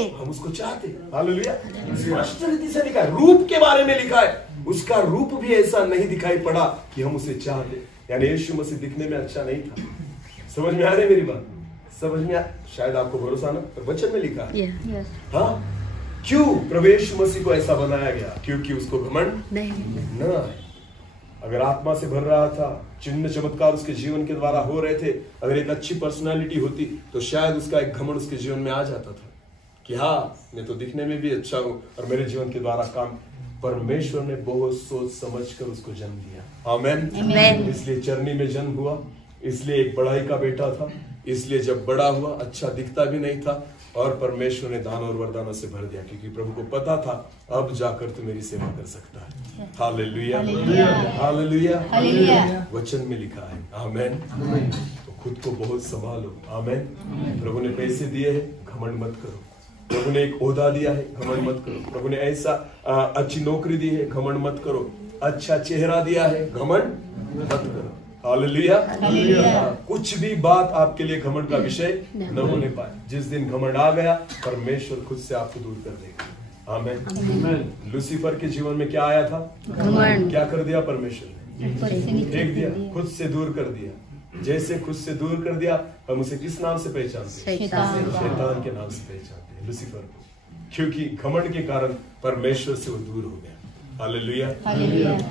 हालेलुया। स्पष्ट रीति से लिखा है, रूप के बारे में लिखा है, उसका रूप भी ऐसा नहीं दिखाई पड़ा कि हम उसे चाहते। यानी यीशु मसीह दिखने में अच्छा नहीं था। समझ में आ रही मेरी बात? शायद आपको भरोसा ना, पर वचन में लिखा है। हाँ, क्यों प्रभु यीशु मसीह को ऐसा बनाया गया? क्योंकि उसको घमंड न आए। अगर आत्मा से भर रहा था, चिन्ह चमत्कार उसके जीवन के द्वारा हो रहे थे, अगर एक अच्छी पर्सनालिटी होती तो शायद उसका एक घमंड उसके जीवन में आ जाता था कि हाँ, मैं तो दिखने में भी अच्छा हूं और मेरे जीवन के द्वारा काम। परमेश्वर ने बहुत सोच समझ कर उसको जन्म दिया। आमेन। इसलिए चरनी में जन्म हुआ, इसलिए एक पढ़ाई का बेटा था, इसलिए जब बड़ा हुआ अच्छा दिखता भी नहीं था और परमेश्वर ने दान और वरदानों से भर दिया, क्योंकि प्रभु को पता था अब जाकर तू मेरी सेवा कर सकता है। Hallelujah, hallelujah. वचन में लिखा है। आमेन। तो खुद को बहुत संभालो। आमेन। प्रभु ने पैसे दिए हैं, घमंड मत करो। प्रभु ने एक ओहदा दिया है, घमंड मत करो। प्रभु ने ऐसा अच्छी नौकरी दी है, घमंड मत करो। अच्छा चेहरा दिया है, घमंड मत करो। हालेलुया। कुछ भी बात आपके लिए घमंड का विषय न होने पाए। जिस दिन घमंड आ गया, परमेश्वर खुद से आपको दूर कर देगा। आमीन। लूसीफर के जीवन में क्या आया था? घमंड। क्या कर दिया परमेश्वर ने? फेंक दिया, खुद से दूर कर दिया। जैसे खुद से दूर कर दिया, हम उसे किस नाम से पहचानते हैं? शैतान के नाम से पहचानते हैं लूसीफर को, क्योंकि घमंड के कारण परमेश्वर से वो दूर हो गया। हालेलुया।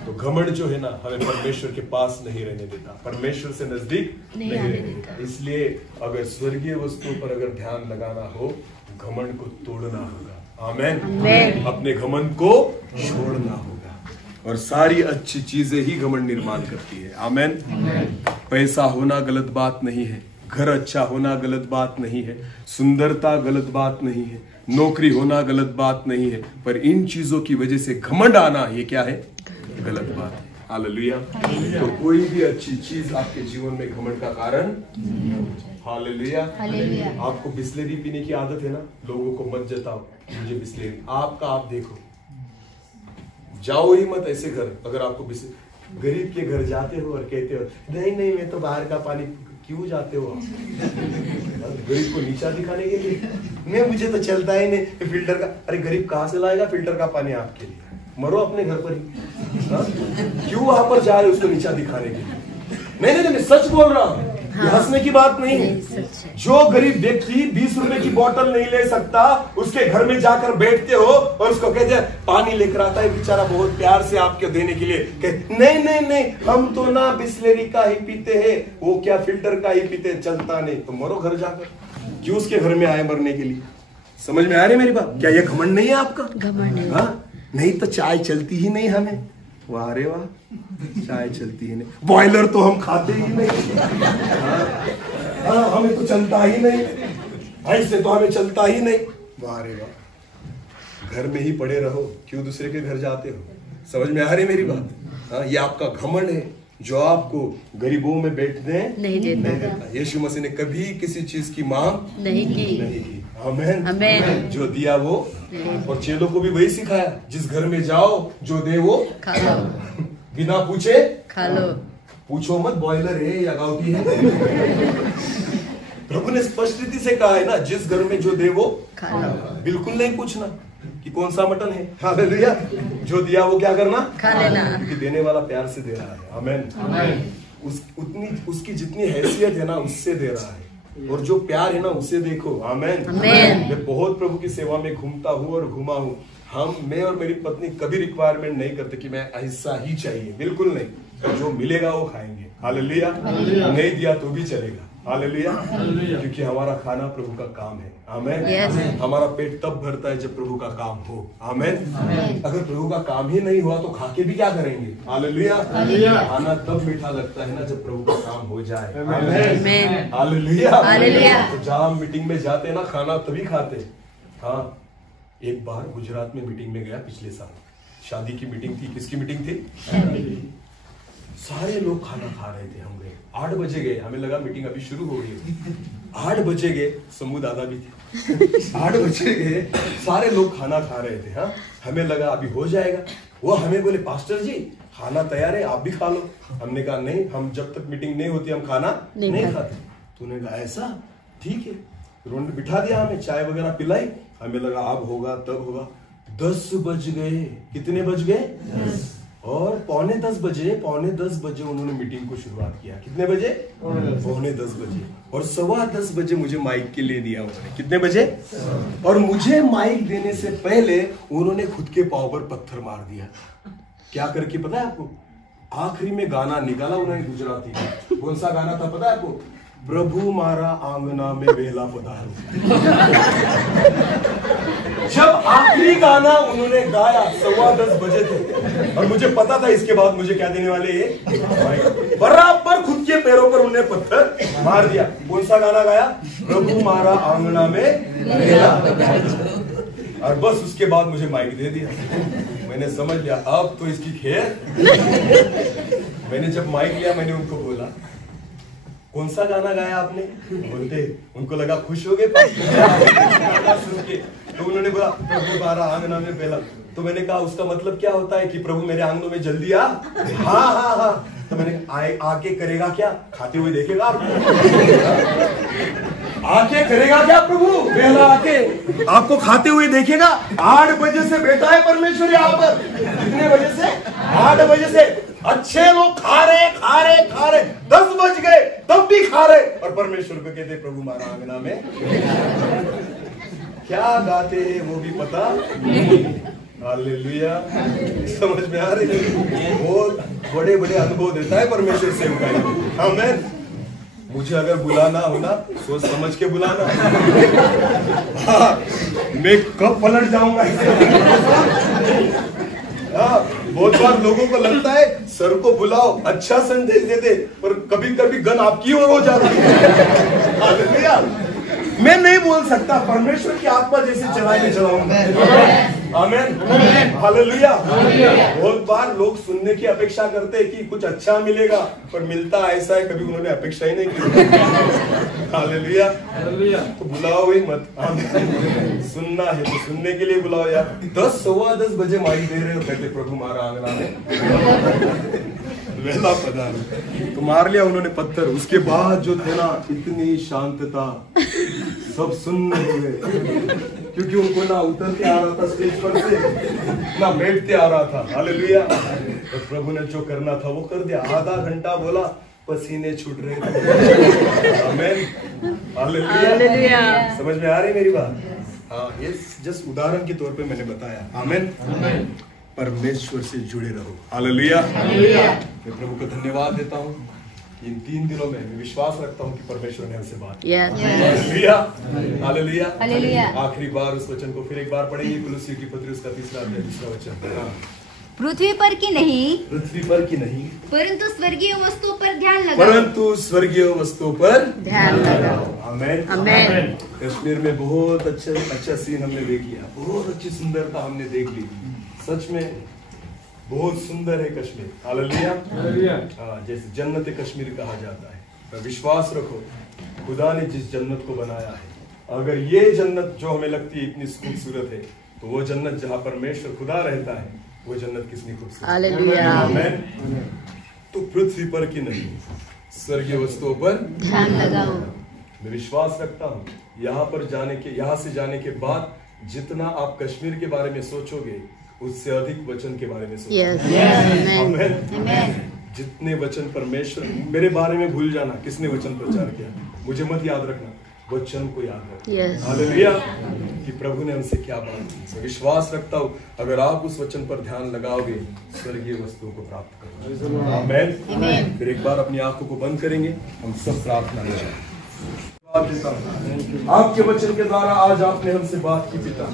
तो घमंड जो है ना, हमें परमेश्वर के पास नहीं रहने देता, परमेश्वर से नजदीक नहीं रहने देता। इसलिए अगर स्वर्गीय वस्तुओं पर अगर ध्यान लगाना हो, घमंड को तोड़ना होगा। आमेन। अपने घमंड को छोड़ना होगा और सारी अच्छी चीजें ही घमंड निर्माण करती है। आमेन। पैसा होना गलत बात नहीं है, घर अच्छा होना गलत बात नहीं है, सुंदरता गलत बात नहीं है, नौकरी होना गलत बात नहीं है, पर इन चीजों की वजह से घमंड आना, ये क्या है? गलत बात है। हालेलुया। तो कोई भी अच्छी चीज आपके जीवन में घमंड का कारण। हालेलुया। आपको बिस्लेरी पीने की आदत है ना, लोगों को मत जताओ मुझे बिस्लेरी, आपका आप देखो, जाओ ही मत ऐसे घर। अगर आपको गरीब के घर जाते हो और कहते हो नहीं नहीं मैं तो बाहर का पानी, क्यों जाते हो आप? गरीब को नीचा दिखाने के लिए? नहीं मुझे तो चलता ही नहीं फिल्टर का। अरे गरीब कहाँ से लाएगा फिल्टर का पानी आपके लिए? मरो अपने घर पर ही। क्यों वहां पर जा रहे हो उसको नीचा दिखाने के लिए? नहीं नहीं मैं सच बोल रहा हूँ, हंसने की बात नहीं है। जो गरीब व्यक्ति 20 रुपए की बोतल नहीं ले सकता, उसके घर में जाकर बैठते हो और उसको कहते हैं पानी लेकर आता है बेचारा बहुत प्यार से आपके देने के लिए, कहते नहीं नहीं नहीं हम तो ना बिस्लेरी का ही पीते हैं, वो क्या फिल्टर का ही पीते, चलता नहीं। तो मरो घर जाकर, क्यों उसके घर में आए मरने के लिए? समझ में आ रही मेरी बात? क्या ये घमंड नहीं है आपका? घमंड है। नहीं तो चाय चलती ही नहीं हमें। वाह रे वाह, चाय चलती ही नहीं, बॉयलर तो हम खाते ही नहीं, हमें तो चलता ही नहीं, ऐसे तो हमें चलता ही नहीं। वाह रे वाह, घर में ही पड़े रहो, क्यों दूसरे के घर जाते हो? समझ में आ रही मेरी बात? ये आपका घमंड है जो आपको गरीबों में बैठने नहीं देता। यीशु मसीह ने कभी किसी चीज की मांग नहीं की। आमेन। जो दिया वो, और चेलों को भी वही सिखाया, जिस घर में जाओ जो दे वो खा लो, बिना पूछे खा लो। पूछो मत बॉयलर है या गाँवटी है। प्रभु ने स्पष्ट रीति से कहा है ना, जिस घर में जो दे वो खा लो। बिल्कुल नहीं पूछना कि कौन सा मटन है। हालेलुया। जो दिया वो क्या करना? खा लेना। क्योंकि देने वाला प्यार से दे रहा है। आमेन। उसकी जितनी हैसियत है ना उससे दे रहा है, और जो प्यार है ना उसे देखो। आमेन। मैं बहुत प्रभु की सेवा में घूमता हूँ और घुमा हूँ। मैं और मेरी पत्नी कभी रिक्वायरमेंट नहीं करते कि मैं ऐसा ही चाहिए, बिल्कुल नहीं। तो जो मिलेगा वो खाएंगे। हालेलुया। नहीं दिया तो भी चलेगा। हालेलुया। क्योंकि हमारा खाना प्रभु का काम है। आमेन। हमारा पेट तब भरता है जब प्रभु का काम हो। आमेन। अगर प्रभु का काम ही नहीं हुआ तो खा के भी क्या करेंगे? हालेलुया। खाना तब मीठा लगता है ना जब प्रभु का काम हो जाए। आमेन। हालेलुया। तो जहाँ हम मीटिंग में जाते हैं ना, खाना तभी खाते। हाँ, एक बार गुजरात में मीटिंग में गया, पिछले साल शादी की मीटिंग थी। किसकी मीटिंग थी? सारे लोग खाना खा रहे थे। हम गए 8 बजे गए, हमें लगा मीटिंग अभी शुरू हो गई। 8 बजे गए, समूह दादा भी थे। 8 बजे गए, सारे लोग खाना खा रहे थे। हाँ, हमें लगा अभी हो जाएगा। वो हमें बोले पास्टर जी खाना तैयार है, आप भी खा लो। हमने कहा नहीं, हम जब तक मीटिंग नहीं होती हम खाना नहीं खाते। तूने कहा ऐसा? ठीक है। रोड बिठा दिया, हमें चाय वगैरह पिलाई। हमें लगा अब होगा तब होगा। 10 बज गए। कितने बज गए? और पौने 10 बजे उन्होंने मीटिंग को शुरुआत किया। कितने बजे? पौने 10 बजे। और 10:15 बजे मुझे माइक के लिए दिया उन्होंने। कितने बजे? और मुझे माइक देने से पहले उन्होंने खुद के पांव पर पत्थर मार दिया। क्या करके पता है आपको? आखिरी में गाना निकाला उन्होंने गुजराती। कौन सा गाना था पता है आपको? प्रभु मारा आंगना में बेला पधारो। जब आखिरी गाना उन्होंने गाया 10:15 बजे थे, और मुझे पता था इसके बाद मुझे क्या देने वाले ये, बराबर खुद के पैरों पर उन्हें पत्थर मार दिया। कौन सा गाना गाया? प्रभु मारा आंगना में बेला पधारो। और बस उसके बाद मुझे माइक दे दिया। मैंने समझ लिया अब तो इसकी खैर। मैंने जब माइक लिया मैंने उनको बोला कौन सा गाना गाया आपने? बोलते उनको लगा खुश हो गए सुन के। तो उन्होंने बोला प्रभु मारा आंगना में बेला। तो मैंने कहा उसका मतलब क्या होता है कि प्रभु मेरे आंगनों में जल्दी आ? हाँ। तो मैंने आके करेगा क्या? खाते हुए देखेगा आके करेगा क्या प्रभु? बेला आके आपको खाते हुए देखेगा। 8 बजे से बैठा है परमेश्वर यहाँ पर। कितने बजे से? 8 बजे से। अच्छे लोग खा रहे 10 बज गए तब भी खा रहे, और परमेश्वर को कहते प्रभु मारा आंगना में। क्या गाते हैं वो भी पता नहीं। हालेलुया। समझ में आ रही है? बहुत बड़े बड़े अनुभव देता है परमेश्वर से। आमीन। मुझे अगर बुलाना हो ना सोच समझ के बुलाना। मैं कब पलट जाऊंगा बहुत बार लोगों को लगता है सर को बुलाओ अच्छा संदेश देते, पर कभी कभी गन आपकी ओर हो जाती है। हालेलुया। मैं नहीं बोल सकता, परमेश्वर की आत्मा जैसे चलाए मैं चलाऊंगा। आमीन। हालेलुया। बहुत बार लोग सुनने की अपेक्षा करते हैं कि कुछ अच्छा मिलेगा, पर मिलता ऐसा है कभी उन्होंने अपेक्षा ही नहीं की। हालेलुया। तो बुलाओ ही मत। सुनना है तो सुनने के लिए बुलाओ यार। 10:15 बजे माइक दे रहे हो, कहते प्रभु मारा आंगना में वेला पधारो। तो मार लिया उन्होंने पत्थर। उसके बाद जो थे ना इतनी शांतता, सब सुनने हुए, क्योंकि उनको ना उतरते आ रहा था स्टेज पर से ना बैठते आ रहा था। हालेलुया। तो प्रभु ने जो करना था वो कर दिया। आधा घंटा बोला, पसीने छूट रहे थे। आमीन। हालेलुया। समझ में आ रही मेरी बात? हाँ, ये जस्ट उदाहरण के तौर पे मैंने बताया। आमीन। परमेश्वर से जुड़े रहो। हालेलुया। मैं प्रभु को धन्यवाद देता हूँ। इन 3 दिनों में मैं विश्वास रखता हूँ कि परमेश्वर ने हमसे बात की। हालेलुया। आखिरी बार उस वचन को फिर एक बार पढ़ेंगे। कुलुस्सी की पत्री उसका 3 अध्याय 2 वचन। पृथ्वी पर की नहीं, परंतु स्वर्गीय वस्तुओं पर ध्यान लगाओ। आमीन। कश्मीर में बहुत अच्छा सीन हमने देख लिया। बहुत अच्छी सुंदरता हमने देख ली। सच में बहुत सुंदर है कश्मीर। हालेलुया। जैसे जन्नत कश्मीर कहा जाता है। तो विश्वास रखो खुदा ने जिस जन्नत को बनाया है, अगर ये जन्नत जो हमें लगती है इतनी खूबसूरत है, तो वो जन्नत जहाँ परमेश्वर खुदा रहता है वो जन्नत कितनी खूबसूरत। हालेलुया। आमीन। तो पृथ्वी पर की नहीं, स्वर्गीय वस्तुओं पर ध्यान लगाओ। मैं विश्वास रखता हूँ यहाँ से जाने के बाद जितना आप कश्मीर के बारे में सोचोगे उससे अधिक वचन के बारे में सोचोगे। आमीन। जितने वचन परमेश्वर मेरे बारे में भूल जाना, किसने वचन प्रचार किया मुझे मत याद रखना, वचन को याद रखना। हालेलुया। कि प्रभु ने हमसे क्या बात की। विश्वास रखता हूँ अगर आप उस वचन पर ध्यान लगाओगे स्वर्गीय वस्तुओं को प्राप्त करोगे। आमीन। फिर एक बार अपनी आंखों को बंद करेंगे, हम सब प्रार्थना करेंगे। आपके वचन के द्वारा आज आपने हमसे बात की पिता।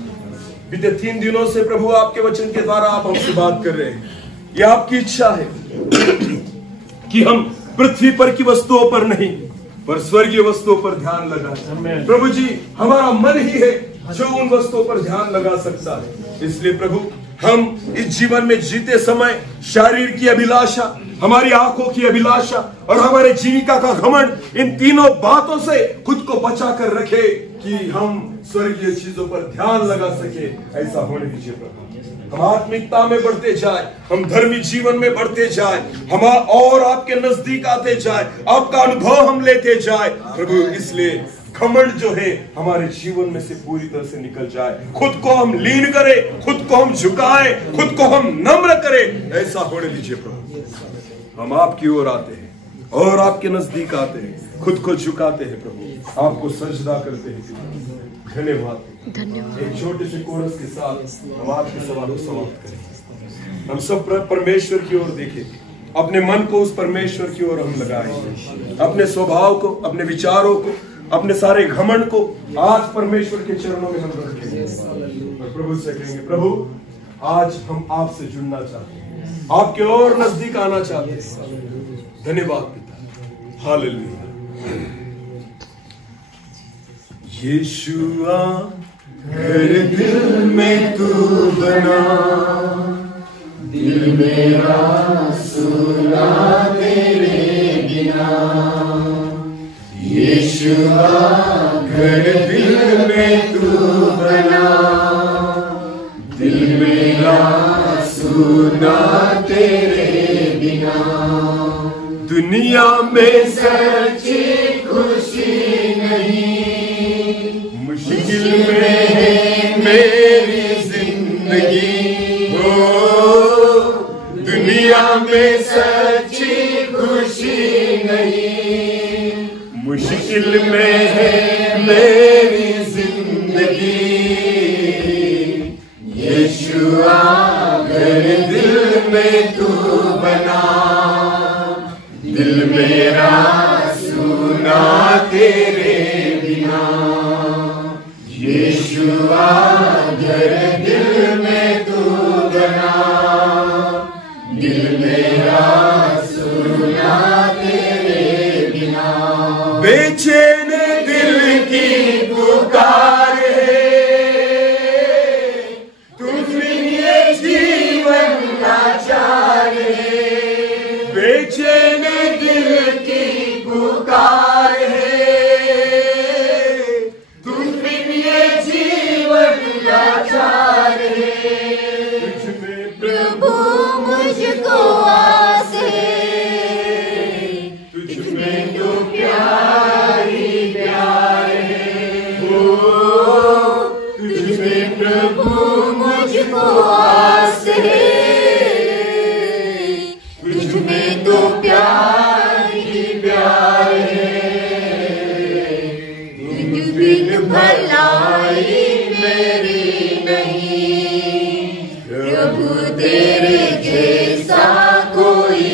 बीते 3 दिनों से प्रभु आपके वचन के द्वारा आप हमसे बात कर रहे हैं। यह आपकी इच्छा है कि हम पृथ्वी पर की वस्तुओं पर नहीं पर स्वर्गीय वस्तुओं पर ध्यान लगाएं। प्रभु जी, हमारा मन ही है जो उन वस्तुओं पर ध्यान लगा सकता है। इसलिए प्रभु हम इस जीवन में जीते समय शरीर की अभिलाषा, हमारी आंखों की अभिलाषा और हमारे जीविका का घमंड, इन तीनों बातों से खुद को बचा कर रखे कि हम स्वर्गीय चीजों पर ध्यान लगा सके। ऐसा होने दीजिए प्रभु। हम आत्मिकता में बढ़ते जाए, हम धर्मी जीवन में बढ़ते जाए, हम और आपके नजदीक आते जाए, आपका अनुभव हम लेते जाए प्रभु। इसलिए घमंड जो है हमारे जीवन में से पूरी तरह से निकल जाए। खुद को हम लीन करें, खुद को हम झुकाएं, खुद को हम नम्र करें। ऐसा होने दीजिए प्रभु। हम आपकी ओर आते हैं और आपके नजदीक आते हैं, खुद को झुकाते हैं प्रभु, आपको सजदा करते हैं। धन्यवाद। एक छोटे से कोरस के साथ हम आपके सवाल को समाप्त करें। हम सब परमेश्वर की ओर देखें, अपने मन को उस परमेश्वर की ओर हम लगाएं, अपने स्वभाव को, अपने विचारों को, अपने सारे घमंड को आज परमेश्वर के चरणों में हम रखेंगे और प्रभु से कहेंगे, प्रभु आज हम आपसे जुड़ना चाहते हैं, आपके और नजदीक आना चाहते हैं। धन्यवाद पिता। हालेलुया। यीशुआ घर दिल में तू बना, दिल मेरा सुना तेरे बिना। यीशुआ घर दिल में तू बना, दिल मेरा सुना तेरे बिना। दुनिया में सच्ची खुशी नहीं, मुश्किल में है मेरी जिंदगी। हो दुनिया में सच्ची खुशी नहीं, मुश्किल में है मेरी जिंदगी। यीशुआ घर दिल में तू बना, दिल मेरा सुना तेरे बिना। यीशुआ घर दिल में तू बना, दिल मेरा सुना तेरे बिना। बेचैन दिल की पुकार है, तुझ बिन जीवन लाचार है। बेचैन दिल की पुकार है, तुझ बिन जीवन लाचार है। तुझ में प्रभु मुझको आस है, तुझ में तो प्यार ही प्यार है। ओ तुझ में प्रभु मुझको आस है, तुझ में तो प्यार ही प्यार है। तुझ बिन भलाई मेरी नहीं, प्रभु तेरे जैसा कोई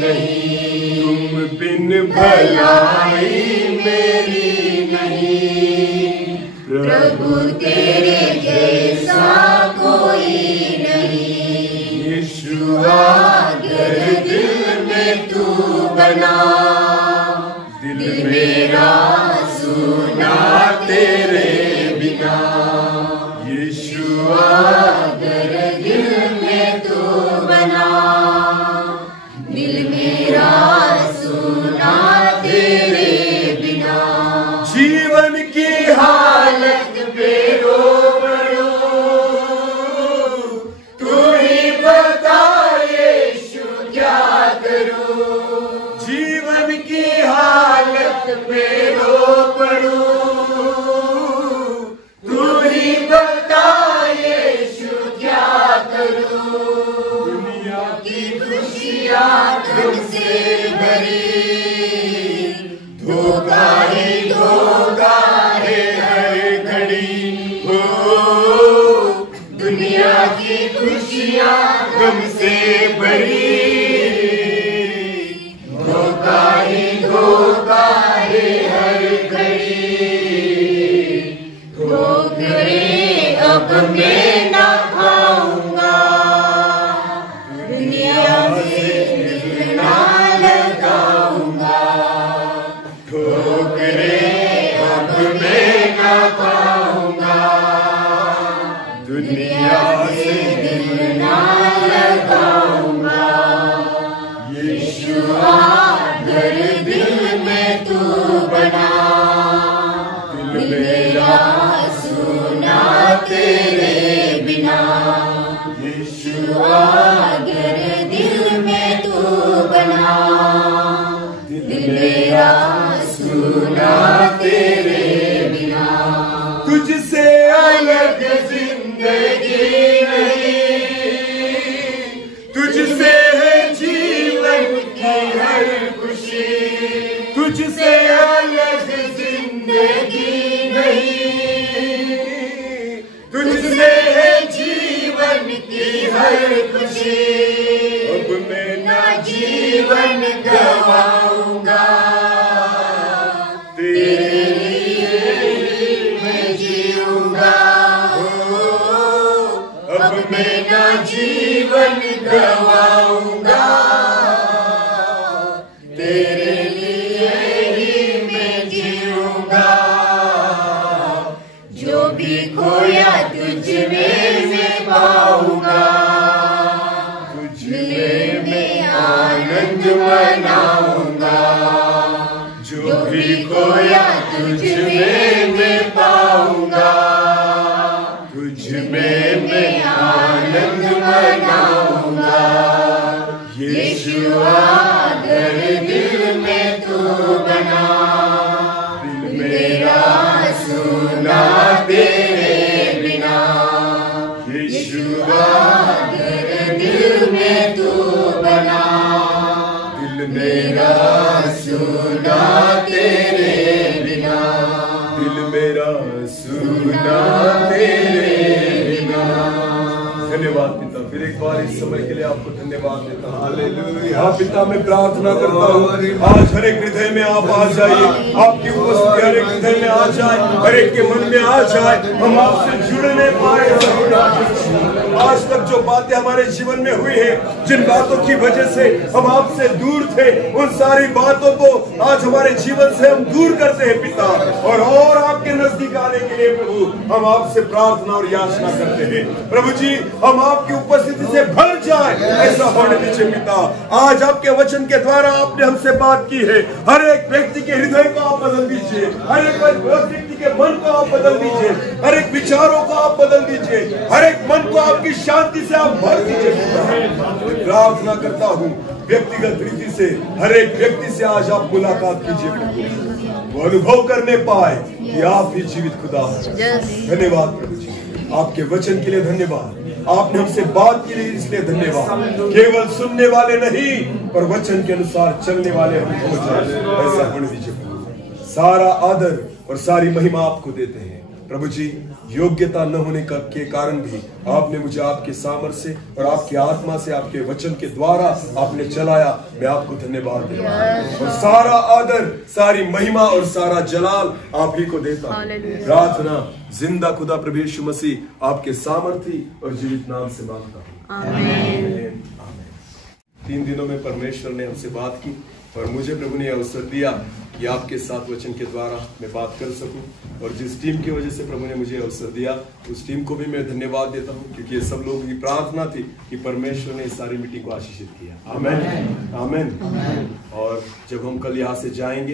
नहीं। तुम बिन भलाई मेरी नहीं, प्रभु तेरे जैसा कोई नहीं। यीशुआ घर दिल में तू बना, दिल मेरा सुना तेरे बिना। यीशुआ घर दिल में तू बना, दिल मेरा सुना तेरे बिना। जीवन की हालत पे रो पड़ो, तू ही बता यीशु क्या करूं। जीवन की हालत पे रो पड़ो, तू ही बता यीशु क्या करूं। दुनिया की खुशियां तुमसे भरी, धोखा ही धोखा है हर घड़ी। हो दुनिया की खुशियां तुमसे भरी, धोखा ही धोखा है हर घड़ी। ठोकरे अब मैं ना खाऊंगा, दुनिया से दिल ना लगाऊंगा। ठोकरे अब मैं ना खाऊंगा, दुनिया से दिल ना लगाऊंगा। यीशुआ घर दिल में तू बना, दिल मेरा सुना तेरे बिना। यीशुआ घर दिल में तू बना, दिल मेरा सुना तेरे खुशी, अब मैं ना जीवन गवाऊंगा, तेरे लिए मैं जीऊंगा। अब मैं ना जीवन गवाऊंगा, तेरे लिए ही मैं जीऊंगा। जो भी खोया तुझ में मैं पाऊंगा, तुझ में मैं आनंद मनाऊंगा। जो भी खोया तुझ में मैं पाऊंगा, तुझ में मैं आनंद मनाऊंगा। यीशुआ अगर दिल में तू बना, दिल मेरा सुना तेरे बिना। यीशुआ अगर दिल में तू बना, दिल मेरा सुना तेरे बिना। दिल मेरा सुना तेरे बिना। धन्यवाद पिता, फिर एक बार इस समय के लिए आपको धन्यवाद देता हूँ। हालेलुया। हाँ पिता, मैं प्रार्थना करता हूँ आज हर एक हृदय में आप आ जाइए, आपकी उपस्थिति हर एक हृदय में आ जाए, हर एक के मन में आ जाए, हम आपसे जुड़ने पाए। आज तक जो बातें हमारे जीवन में हुई है, जिन बातों की वजह से हम आपसे दूर थे, उन सारी बातों को आज हमारे जीवन से हम दूर करते हैं पिता, और आपके नजदीक आने के लिए प्रभु हम आपसे प्रार्थना और याचना करते हैं। प्रभु जी, हम आपकी उपस्थिति से भर जाए, ऐसा होने दीजिए पिता। आज आपके वचन के द्वारा आपने हमसे बात की है, हर एक व्यक्ति के हृदय को आप बदल दीजिए, हर एक व्यक्ति के मन को आप बदल दीजिए, हर एक विचारों को आप बदल दीजिए, हर एक मन को आपकी शांति से आप भर दीजिए। प्रार्थना करता हूँ व्यक्तिगत रीति से हर एक व्यक्ति से आज आप मुलाकात कीजिए प्रभु, वो अनुभव करने पाए कि आप ही जीवित खुदा हैं। धन्यवाद प्रभु जी, आपके वचन के लिए धन्यवाद, आपने हमसे बात की इसलिए धन्यवाद। केवल सुनने वाले नहीं, पर वचन के अनुसार चलने वाले हम हो जाए, ऐसा होने दीजिए प्रभु। सारा आदर और सारी महिमा आपको देते हैं प्रभु जी। योग्यता न होने के कारण भी आपने मुझे आपके सामर्थ्य से और आपकी आत्मा से, आपके वचन के द्वारा आपने चलाया। मैं आपको धन्यवाद देता हूं, और सारा आदर, सारी महिमा और सारा जलाल आप ही को देता हूं। प्रार्थना जिंदा खुदा प्रभु यीशु मसीह आपके सामर्थी और जीवित नाम से मांगता हूं, आमीन। 3 दिनों में परमेश्वर ने हमसे बात की और मुझे प्रभु ने अवसर दिया कि आपके साथ वचन के द्वारा मैं बात कर सकूं, और जिस टीम की वजह से प्रभु ने मुझे अवसर दिया उस टीम को भी मैं धन्यवाद देता हूं, क्योंकि ये सब लोगों की प्रार्थना थी कि परमेश्वर ने इस सारी मीटिंग को आशीषित किया। आमीन, आमीन। और जब हम कल यहाँ से जाएंगे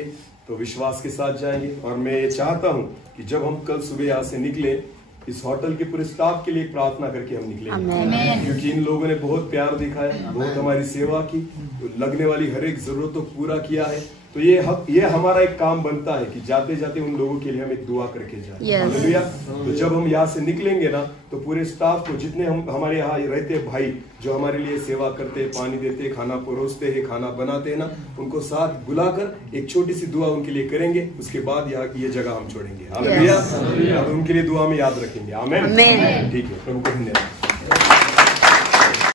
तो विश्वास के साथ जाएंगे, और मैं ये चाहता हूँ कि जब हम कल सुबह यहाँ से निकले, इस होटल के पूरे स्टाफ के लिए प्रार्थना करके हम निकलेंगे, क्योंकि इन लोगों ने बहुत प्यार दिखाया, बहुत हमारी सेवा की, लगने वाली हर एक जरूरत को पूरा किया है। तो ये हमारा एक काम बनता है कि जाते जाते उन लोगों के लिए हम एक दुआ करके जाए। हालेलुया। तो जब हम यहाँ से निकलेंगे ना, तो पूरे स्टाफ को, जितने हमारे यहाँ रहते भाई जो हमारे लिए सेवा करते, पानी देते, खाना परोसते हैं, खाना बनाते हैं ना, उनको साथ बुलाकर एक छोटी सी दुआ उनके लिए करेंगे। उसके बाद यहाँ ये जगह हम छोड़ेंगे। हालेलुया। उनके लिए दुआ में याद रखेंगे। आमीन। ठीक है, प्रभु को धन्यवाद।